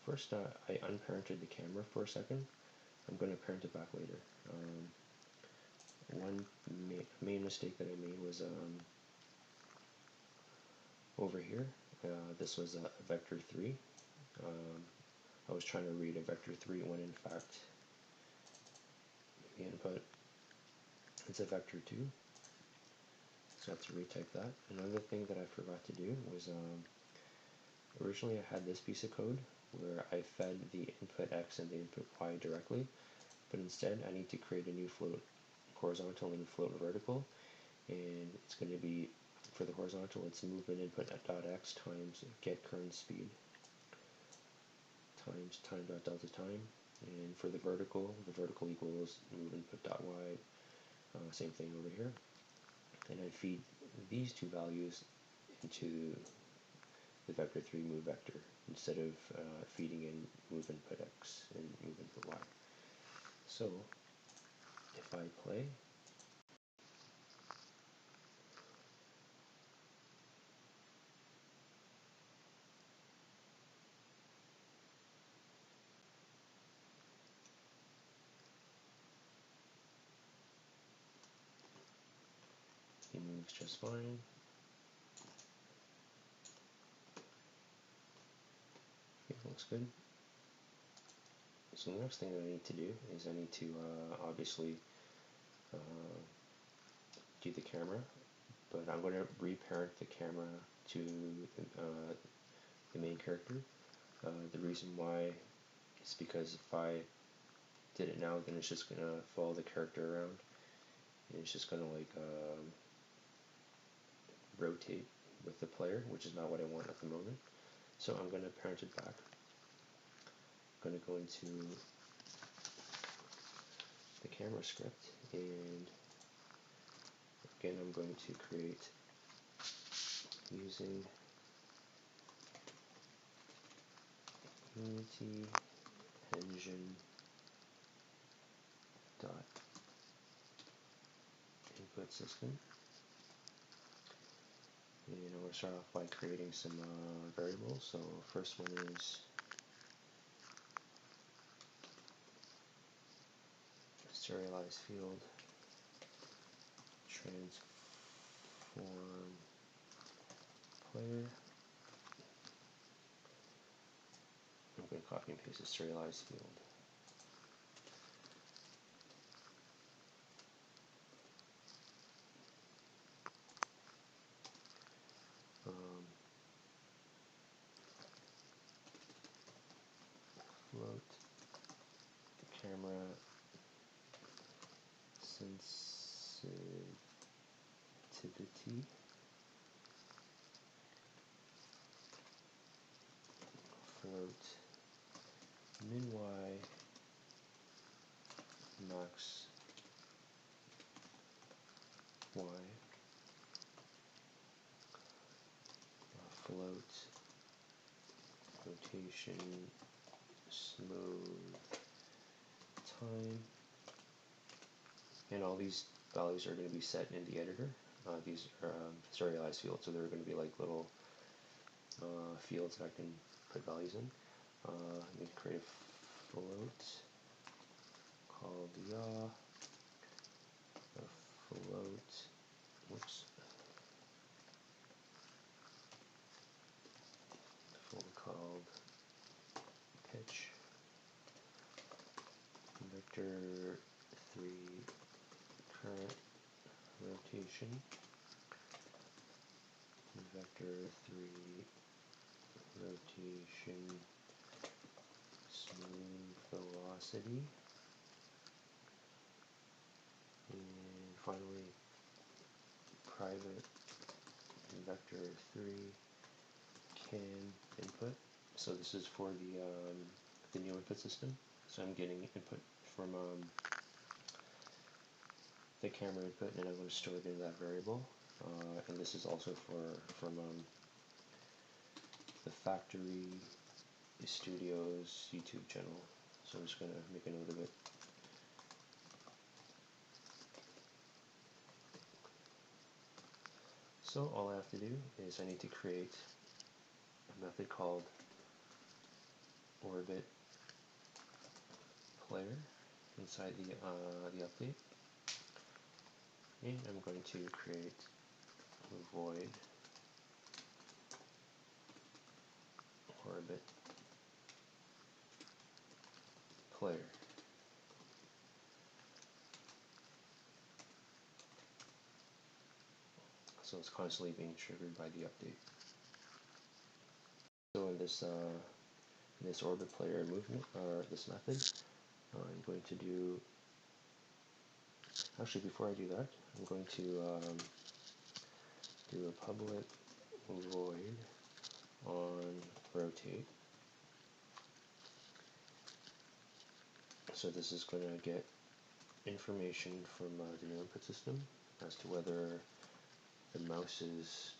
First, I unparented the camera for a second. I'm going to parent it back later. One main mistake that I made was over here. This was a vector 3. Um, I was trying to read a vector 3 when in fact the input is a vector 2. So I have to retype that. Another thing that I forgot to do was originally I had this piece of code where I fed the input X and the input Y directly, but instead I need to create a new float horizontal and float vertical, and it's going to be, for the horizontal, it's movement input at dot x times get current speed times time dot delta time, and for the vertical equals move input dot y, same thing over here, and I feed these two values into the vector 3 move vector instead of feeding in move input x and move input y. So if I play, he moves just fine. Okay, looks good. So the next thing that I need to do is I need to obviously do the camera, but I'm going to reparent the camera to the main character. The reason why is because if I did it now, then it's just going to follow the character around, and it's just going to like rotate with the player, which is not what I want at the moment. So I'm going to parent it back. I'm going to go into the camera script, and again I'm going to create using Unity engine dot input system, and I'm going to start off by creating some variables. So first one is serialize field transform player. I'm going to copy and paste the serialize field. Float camera sensitivity float min y max y float rotation smooth time, and all these values are going to be set in the editor. These are serialized fields, so they're going to be like little fields that I can put values in. Let me create a float called yaw, a float, whoops, a float called pitch, vector 3 current rotation, vector 3 rotation smooth velocity, and finally private vector 3 can input. So this is for the new input system. So I'm getting input from the camera input, and I'm going to store it in that variable. And this is also from the Factory Studios YouTube channel. So I'm just going to make a note of it. So all I have to do is I need to create a method called orbit player inside the update, and I'm going to create a void orbit player. So it's constantly being triggered by the update. So in this orbit player movement, or this method, I'm going to do, actually before I do that, I'm going to do a public void on rotate. So this is going to get information from the new input system as to whether the mouse is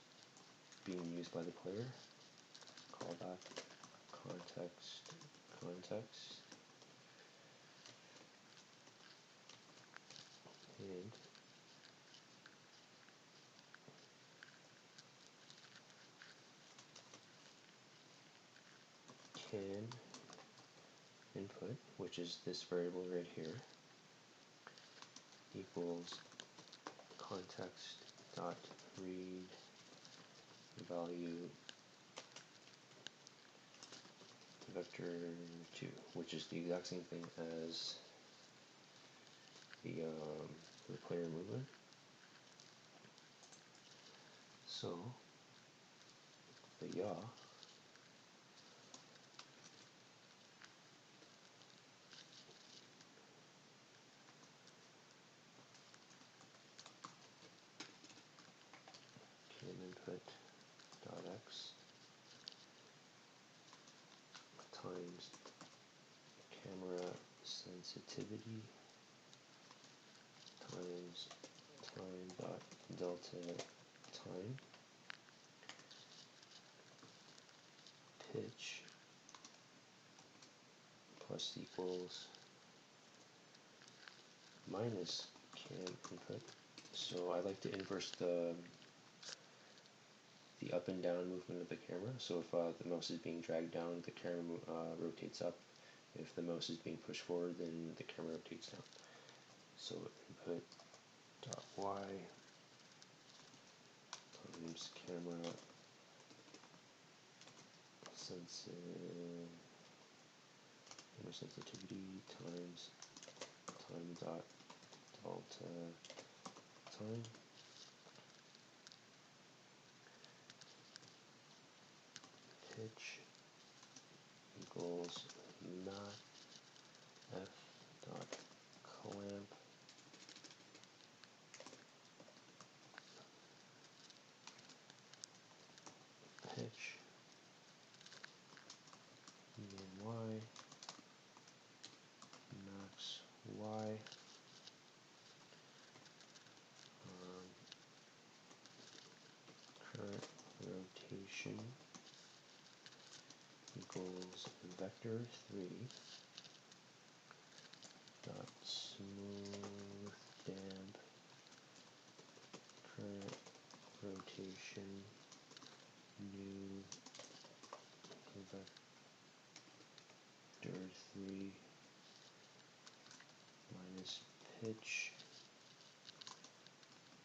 being used by the player. Callback context and can input, which is this variable right here, equals context dot read value vector 2, which is the exact same thing as the player movement. So the yaw can input dot x times camera sensitivity times time dot delta time pitch plus equals minus cam input. So I like to inverse the up and down movement of the camera. So if the mouse is being dragged down, the camera rotates up. If the mouse is being pushed forward, then the camera rotates down. So input dot y times camera sensitivity times time dot delta time pitch equals mat f dot clamp pitch min y max y current rotation equals vector 3 dot smooth damp rotation, new vector 3 minus pitch,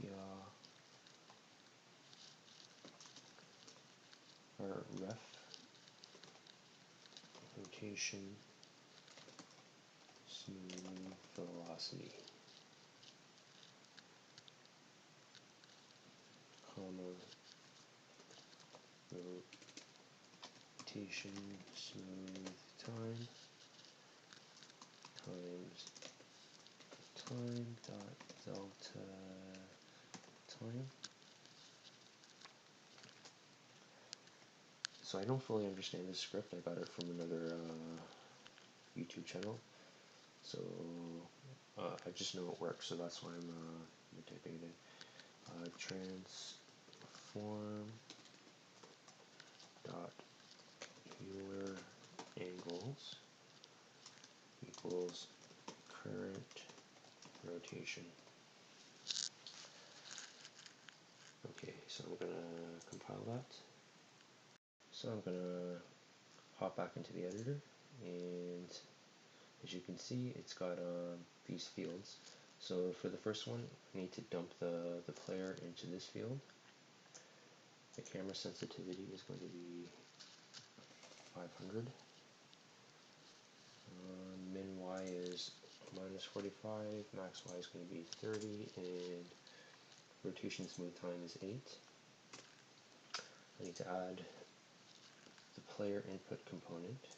yaw, or ref, rotation, smooth velocity, comma, rotation, smooth time, times time dot delta time. So I don't fully understand this script. I got it from another YouTube channel. So I just know it works, so that's why I'm typing it in. Transform dot Euler angles equals current rotation. Okay, so I'm gonna compile that. So I'm gonna hop back into the editor, and as you can see, it's got these fields. So for the first one, I need to dump the player into this field. The camera sensitivity is going to be 500. Min Y is minus 45, max Y is going to be 30, and rotation smooth time is 8. I need to add the player input component.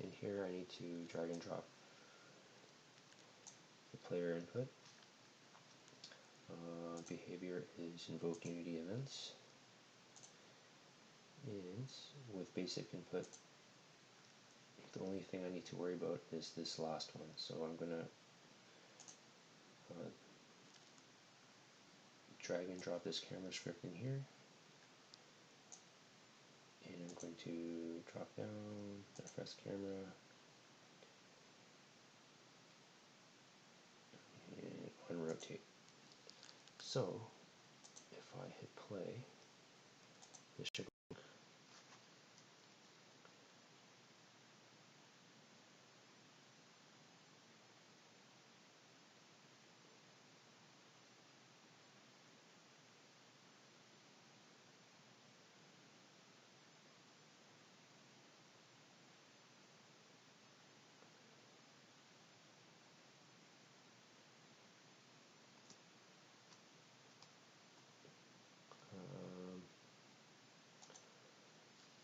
In here I need to drag and drop the player input. Behavior is invoke unity events. And with basic input, the only thing I need to worry about is this last one. So I'm going to drag and drop this camera script in here. And I'm going to drop down, press camera, and unrotate. So if I hit play, this should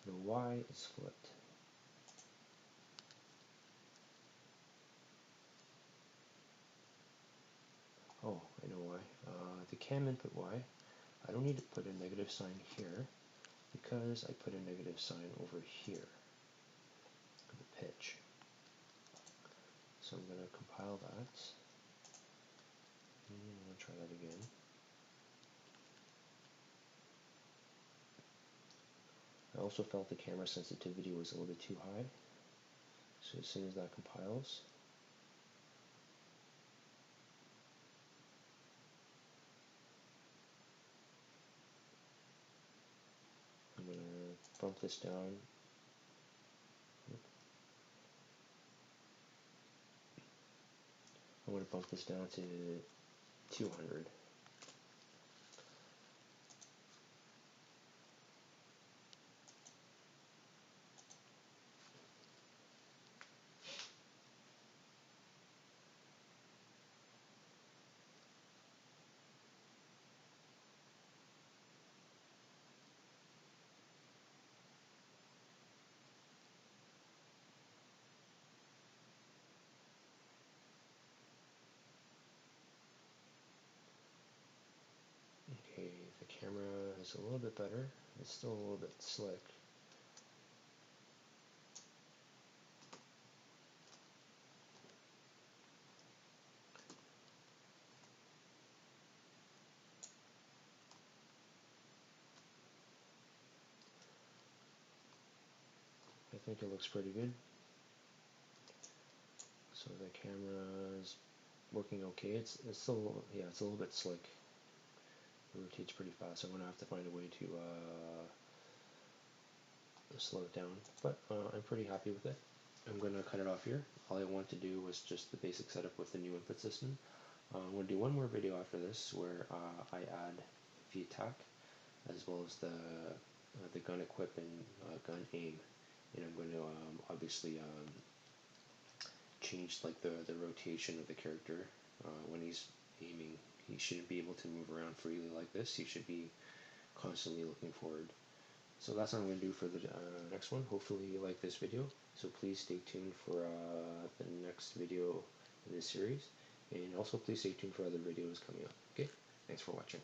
the Y is flipped. Oh, I know why. The cam input Y, I don't need to put a negative sign here because I put a negative sign over here for the pitch. So I'm going to compile that. And I'm going to try that again. I also felt the camera sensitivity was a little bit too high. So as soon as that compiles, I'm going to bump this down. I'm going to bump this down to 200. Okay, the camera is a little bit better. It's still a little bit slick. I think it looks pretty good. So the camera is working okay. It's still, yeah, it's a little bit slick. It rotates pretty fast, so I'm going to have to find a way to slow it down. But I'm pretty happy with it. I'm going to cut it off here. All I want to do was just the basic setup with the new input system. I'm going to do one more video after this where I add the attack as well as the gun equip and gun aim, and I'm going to obviously change like the rotation of the character when he's aiming. He shouldn't be able to move around freely like this. He should be constantly looking forward. So that's what I'm going to do for the next one. Hopefully you like this video. So please stay tuned for the next video in this series. And also please stay tuned for other videos coming up. Okay? Thanks for watching.